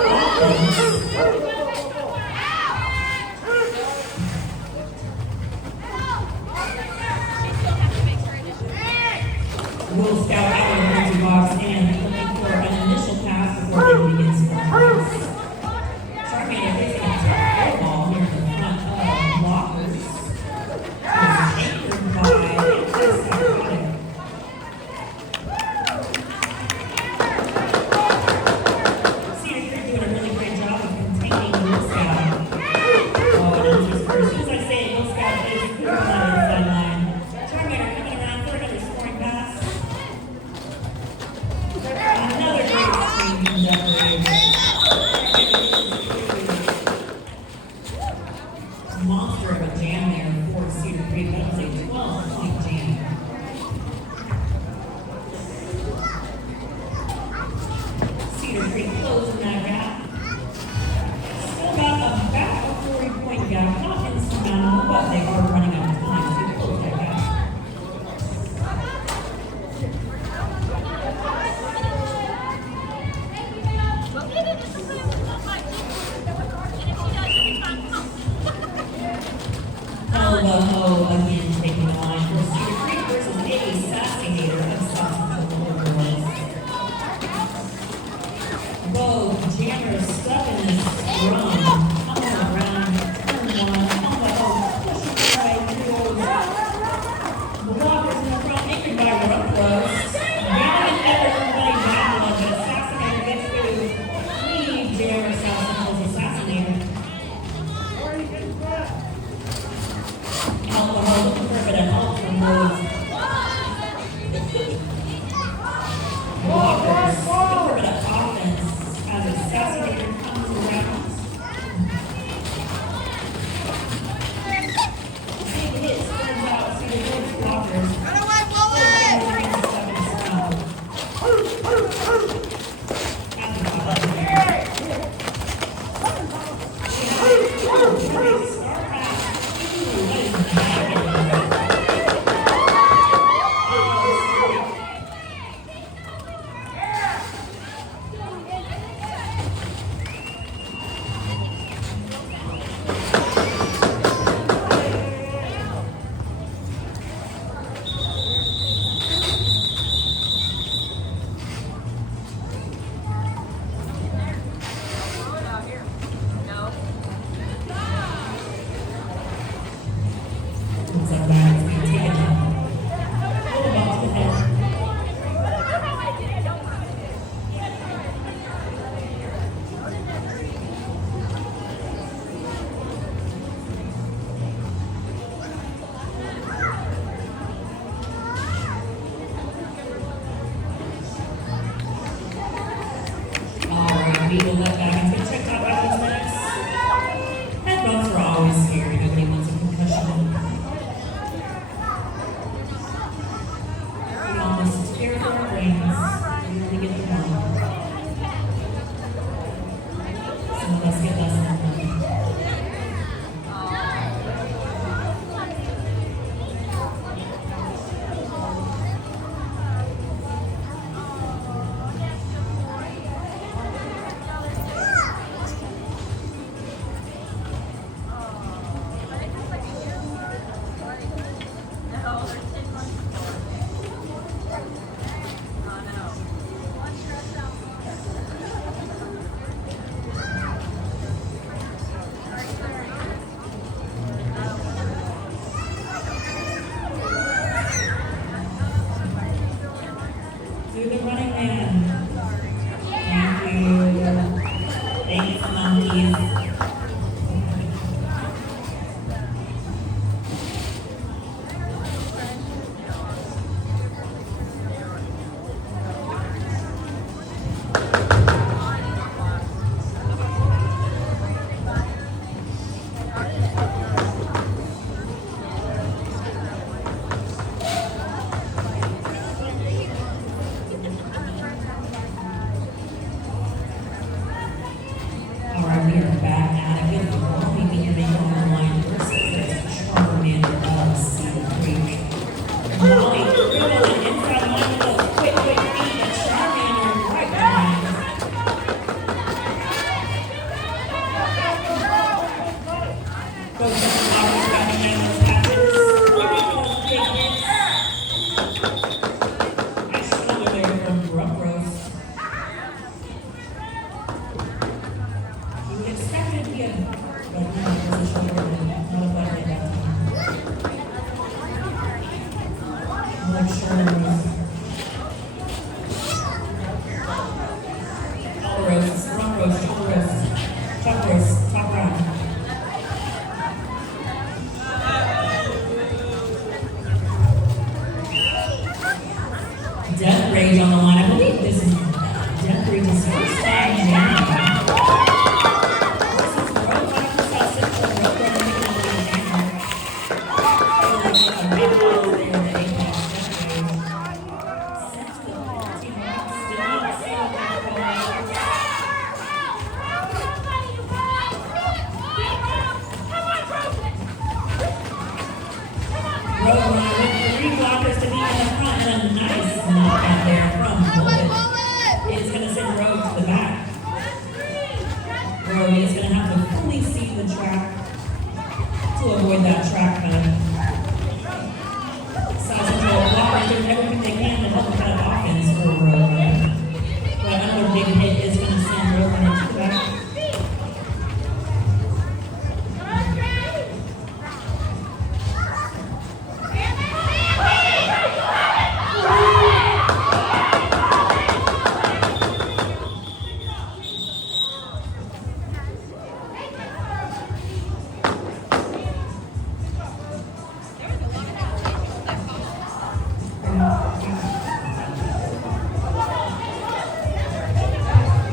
offense. Will scout out of the penalty box and looking for an initial pass before they begin scoring. Sharkman facing a tough ball here in the front of blockers. Anchored by Cedar Creek doing a really great job of containing Will Scout. Oh, and it's just, as soon as I say it, Will Scout is clear on the inside line. Sharkman coming around for another scoring pass. Another great screen from Decorator. Monster of a jam there for Cedar Creek. That was a 12-point jam. Cedar Creek closing that gap. Still got about a 40-point gap. Not insurmountable, but they are running out of time to close that gap. Elbow again taking the line for Cedar Creek versus a assassinator of South Central Illinois. Both jammers stuck in this run. Coming around turn one. Elbow pushing right through. Blockers in the front, anchored by Rufflos. Down and everybody battle, but assassinator gets through. Lead jammer South Central's assassinator. Alcohol looking for a bit of help from those blockers. Looking for a bit of offense as assassinator comes around. Big hit spins out Cedar Creek's blockers. We will let back. It's going to check out weapons minutes. Head bumps are always scary. Nobody wants a concussion. roast. All the roasts, front roast, shoulder roast, top round. Death Rage on the line. I believe this is Death Rage's first time jamming. This is Road Rock South Central Road Runner making a little jammer. A big hole there in the Apex Death Rage. Sets the 15 rocks. Did not say what they're called. Road Runner with 3 blockers to be in the front and a nice knockout there from Bullet. It's going to send Rogue to the back. Rogue is going to have to fully see the track to avoid that track cut. South Central blockers doing everything they can to help cut offense for Rogue. But another big hit is going to send Rogue to the back.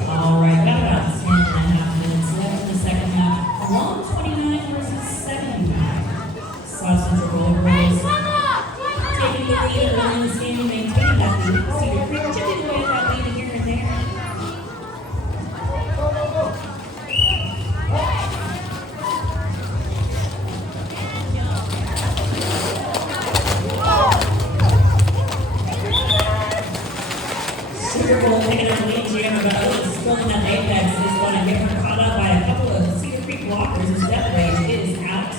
All right, got about 10.5 minutes left in the second half. 129 versus 79. South Central Roller Girls taking the lead early in this game and maintaining that lead. Cedar Creek chipping away at that lead here and there. Sugar Bowl taking out the lead jam, but pulling that Apex is going to get her caught up by a couple of Cedar Creek blockers as Death Rage is out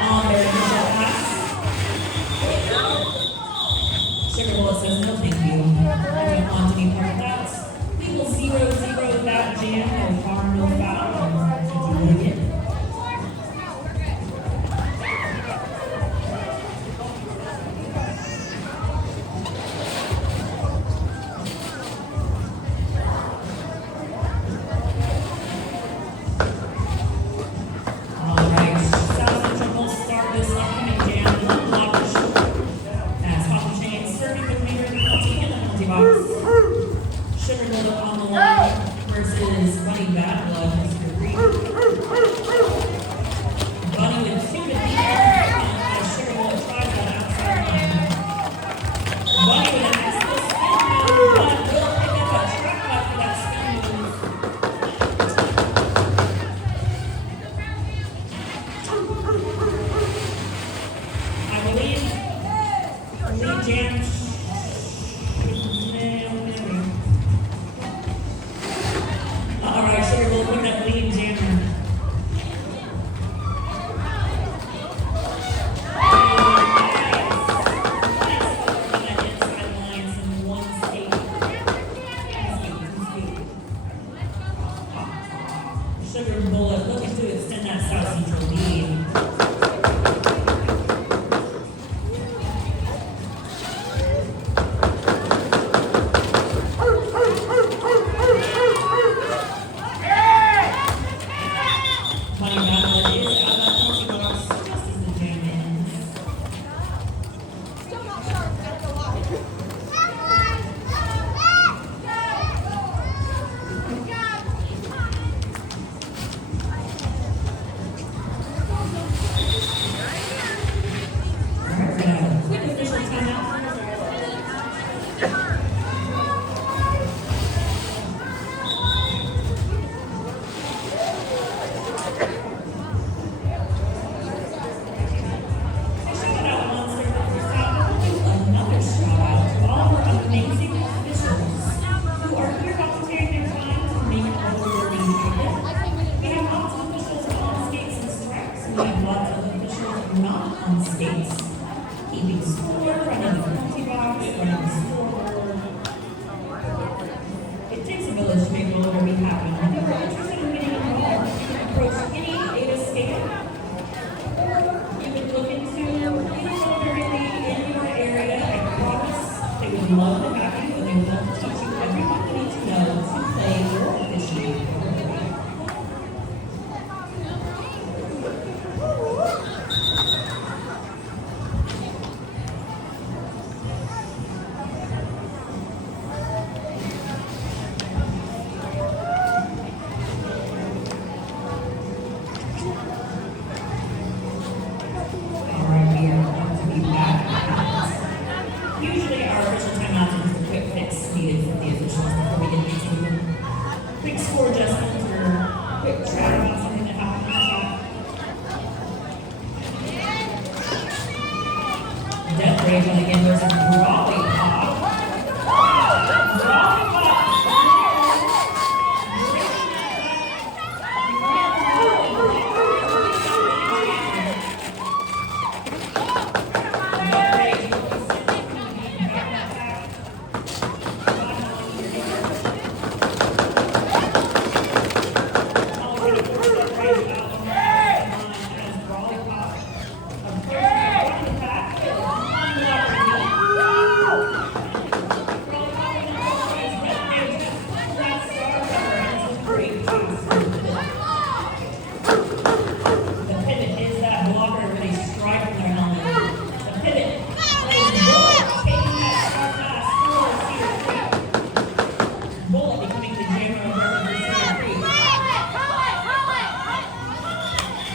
on their initial pass. Sugar Bullet says no thank you. I don't want to be part of that. We will 0-0 that jam, no harm, no foul, and do it again. Sugar Bullet on the line versus Bunny Bad Blood, Mr. Reed. Bunny with 2 to beat as Sugar Bullet tries that outside line. Bunny with a nice little spin move, but will pick up a track back for that spin move. I believe lead jam. All right, Sugar Bowl put that lead jammer. That inside lines in one state. Sugar Bullet looking to extend that South Central lead. Bunny Bad Blood is out of that penalty box just as the jam ends. Still not sure if that's a lie. Quick official timeout. Shout out Monster for South. We'll do another shout out to all of our amazing officials who are here volunteering their time to make Roller Derby happen. We have lots of officials on skates and stripes. We have lots of officials not on skates, keeping score, running the penalty box, running the scoreboard. It takes a village to make Roller Derby happen. If you are interested in getting involved, you can approach any Ada skater, or you can look into any Roller Derby league in your area. I promise Brave one again versus Brawley Pop.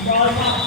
Brawley Pop.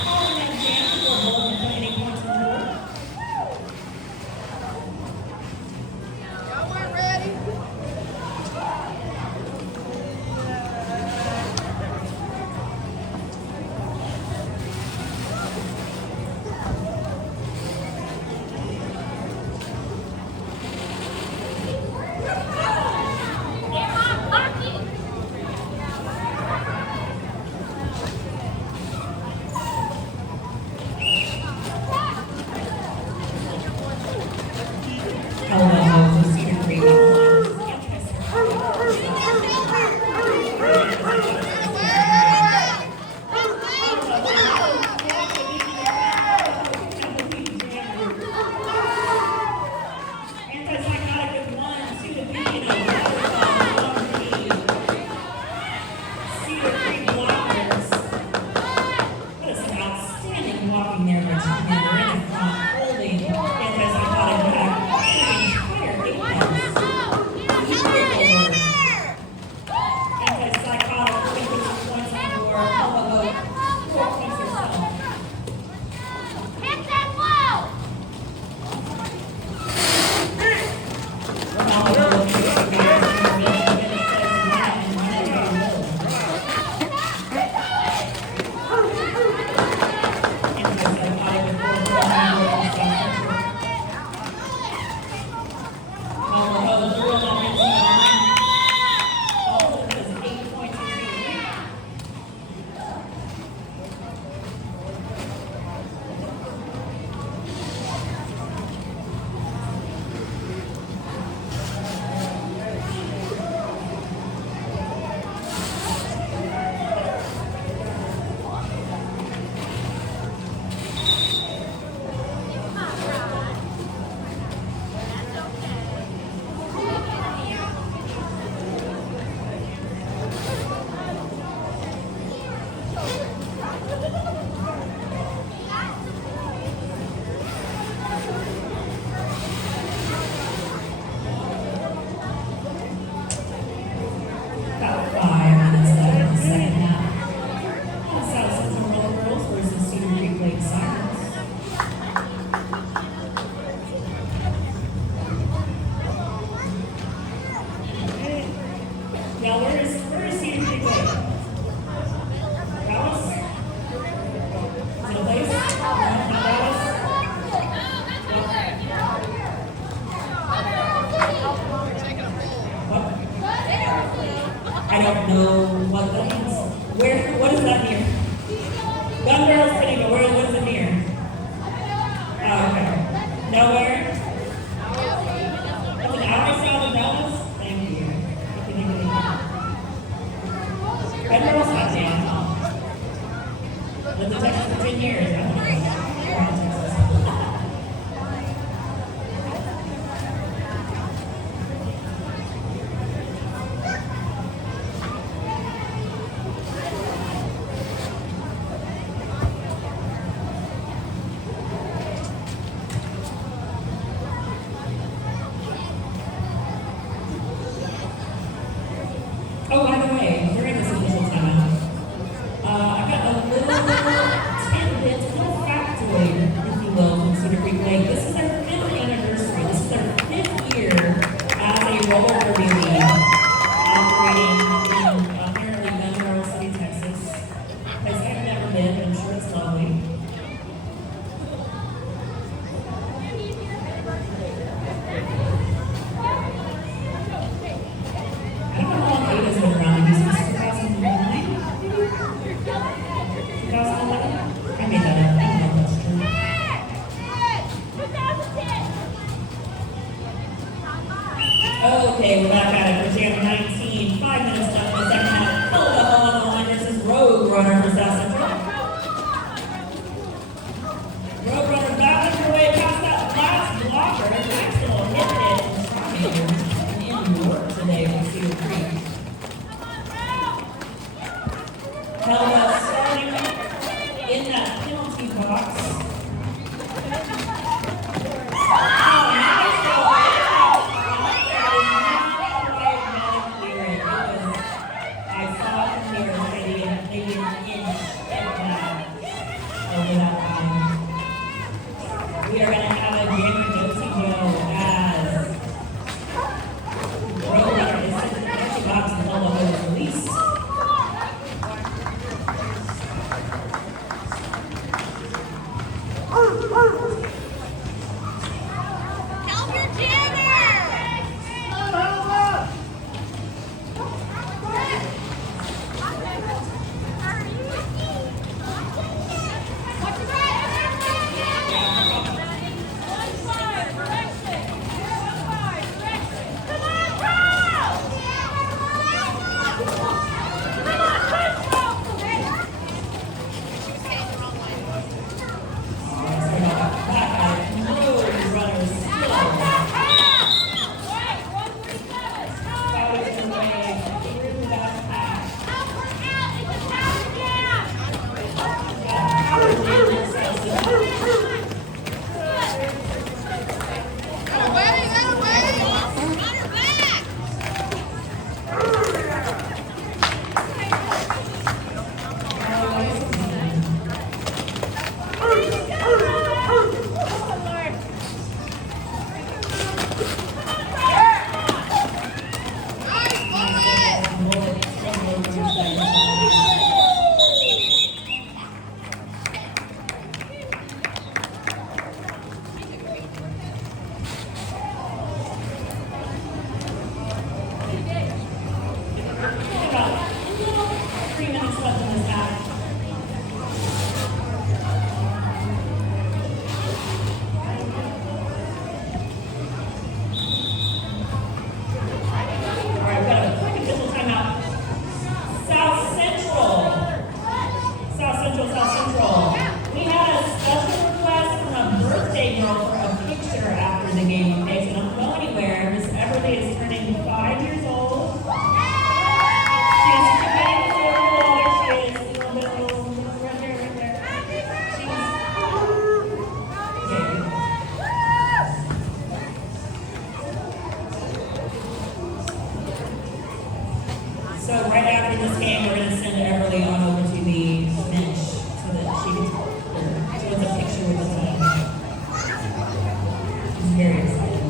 I don't know what that means. What is that near? Gun barrel's pretty, but what is it near? Oh, okay. Nowhere? That's an hour south of Dallas? Thank you. Gun barrel's not down. Lived in Texas for 10 years. I don't know. Okay, we're back at it for Jam 19. 5 minutes left in the second half. Philadelphia on the line versus Road Runner for South Central. Road Runner battling her way past that last blocker. Maxwell hit it and trying in work today for Cedar Creek. Helga starting in that penalty box. We are going to have a jammer go as Road Runner is sent to the penalty box and held over the release. Help your jammer! So right after this game, we're going to send Everly on over to the bench so that she can do a picture with the team. She's very excited.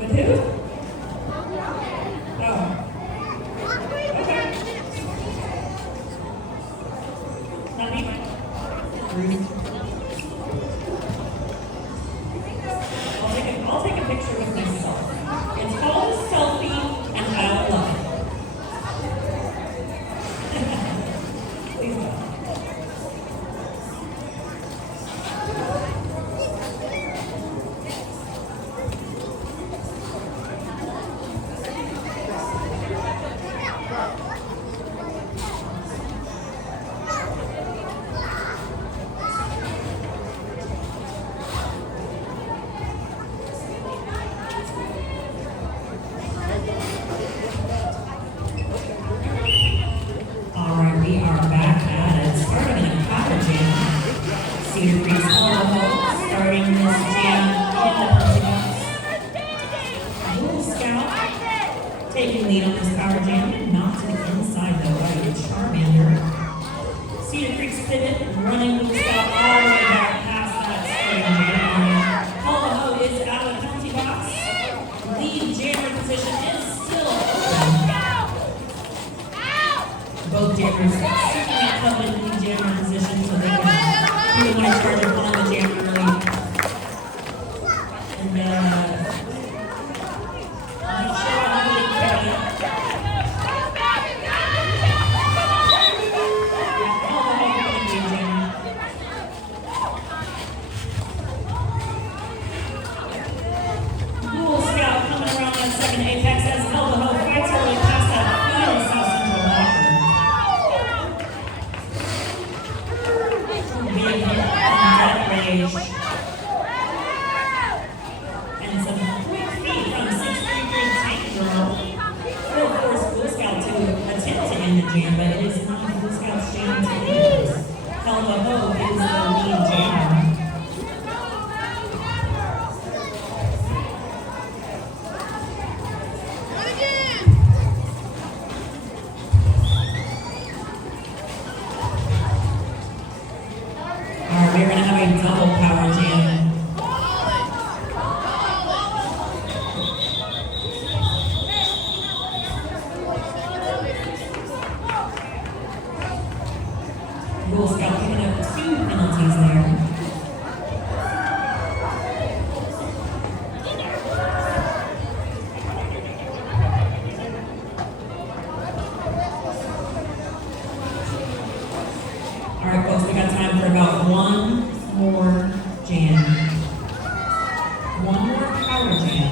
With who? I'll take a picture with myself. It's called a selfie, and I love it. Please go. We are back at it, starting in a power jam. Cedar Creek's starting this jam in the penalty box. Little Scout taking lead on this power jam, and not to the inside though by the Charmander. Cedar Creek's pivot, running Little Scout all the way back past that starting jam. Ho is out of the penalty box. Lead jammer position is still open. Both jammers seeking that coveted lead jammer position so they can be the one in charge of pulling the jammer early. And not sure how they carry it. second Apex as Hell the Ho fights her way past that final South Central blocker. Big hit from Death Rage. And some quick feet from 6'3" Tank Girl. Will force Blue Scout to attempt to end the jam, but it is not Blue Scout's jam to end. Hell the Ho is the lead jammer. Alright, we're gonna have a double power jam. Bull Scout picking up 2 penalties there. Alright folks, we got time for about one more jam. One more power jam.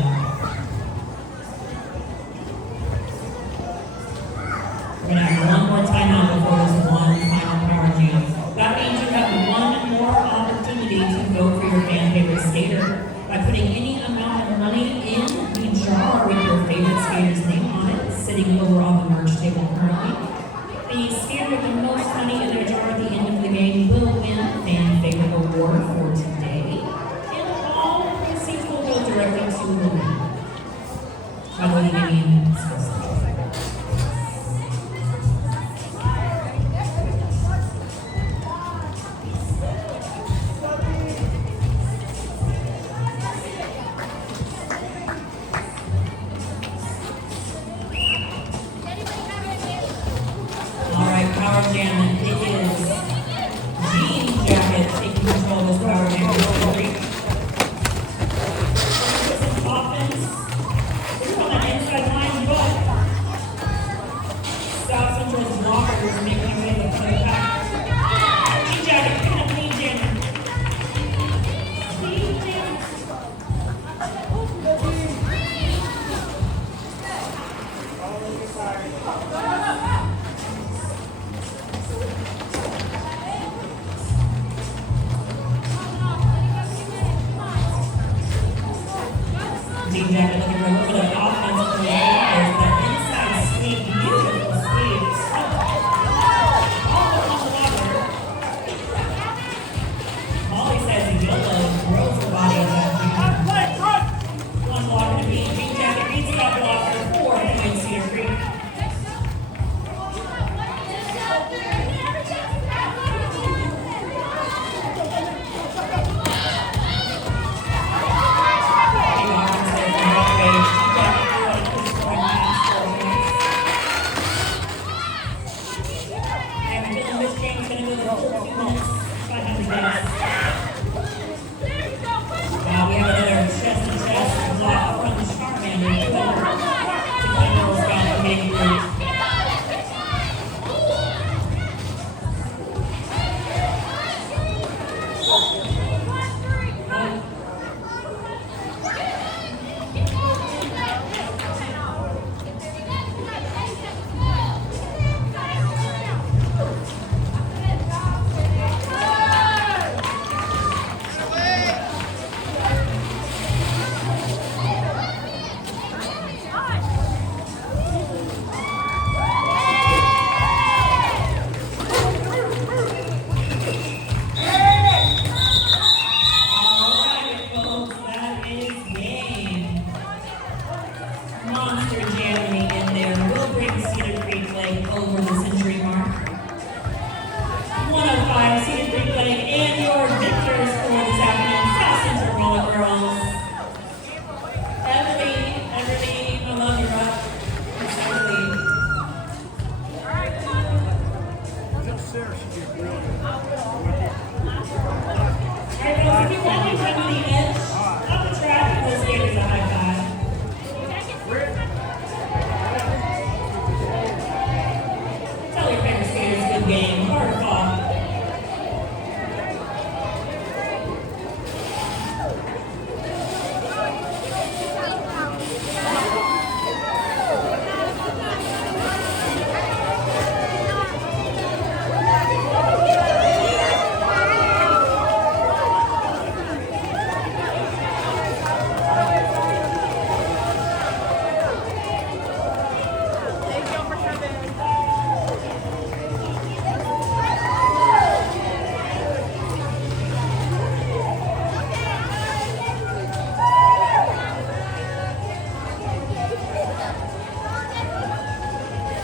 We're gonna have one more timeout before this one final power jam. That means you have one more opportunity to vote for your fan favorite skater by putting any amount of money in the jar with your favorite skater's name on it, sitting over on the merch table currently. The skater with the most money in their jar at the end of the game will win fan favorite award for today, and all receipts will go directly to the winner. By the way, I mean, power jam. It is Jean Jacket taking control of this power jam. Some offense. We're on the inside line, but South Central's blockers making their way to the front of the pack. Jean Jacket picking up Jean Jam. Jean Jam. Jean Jacket looking for a little bit of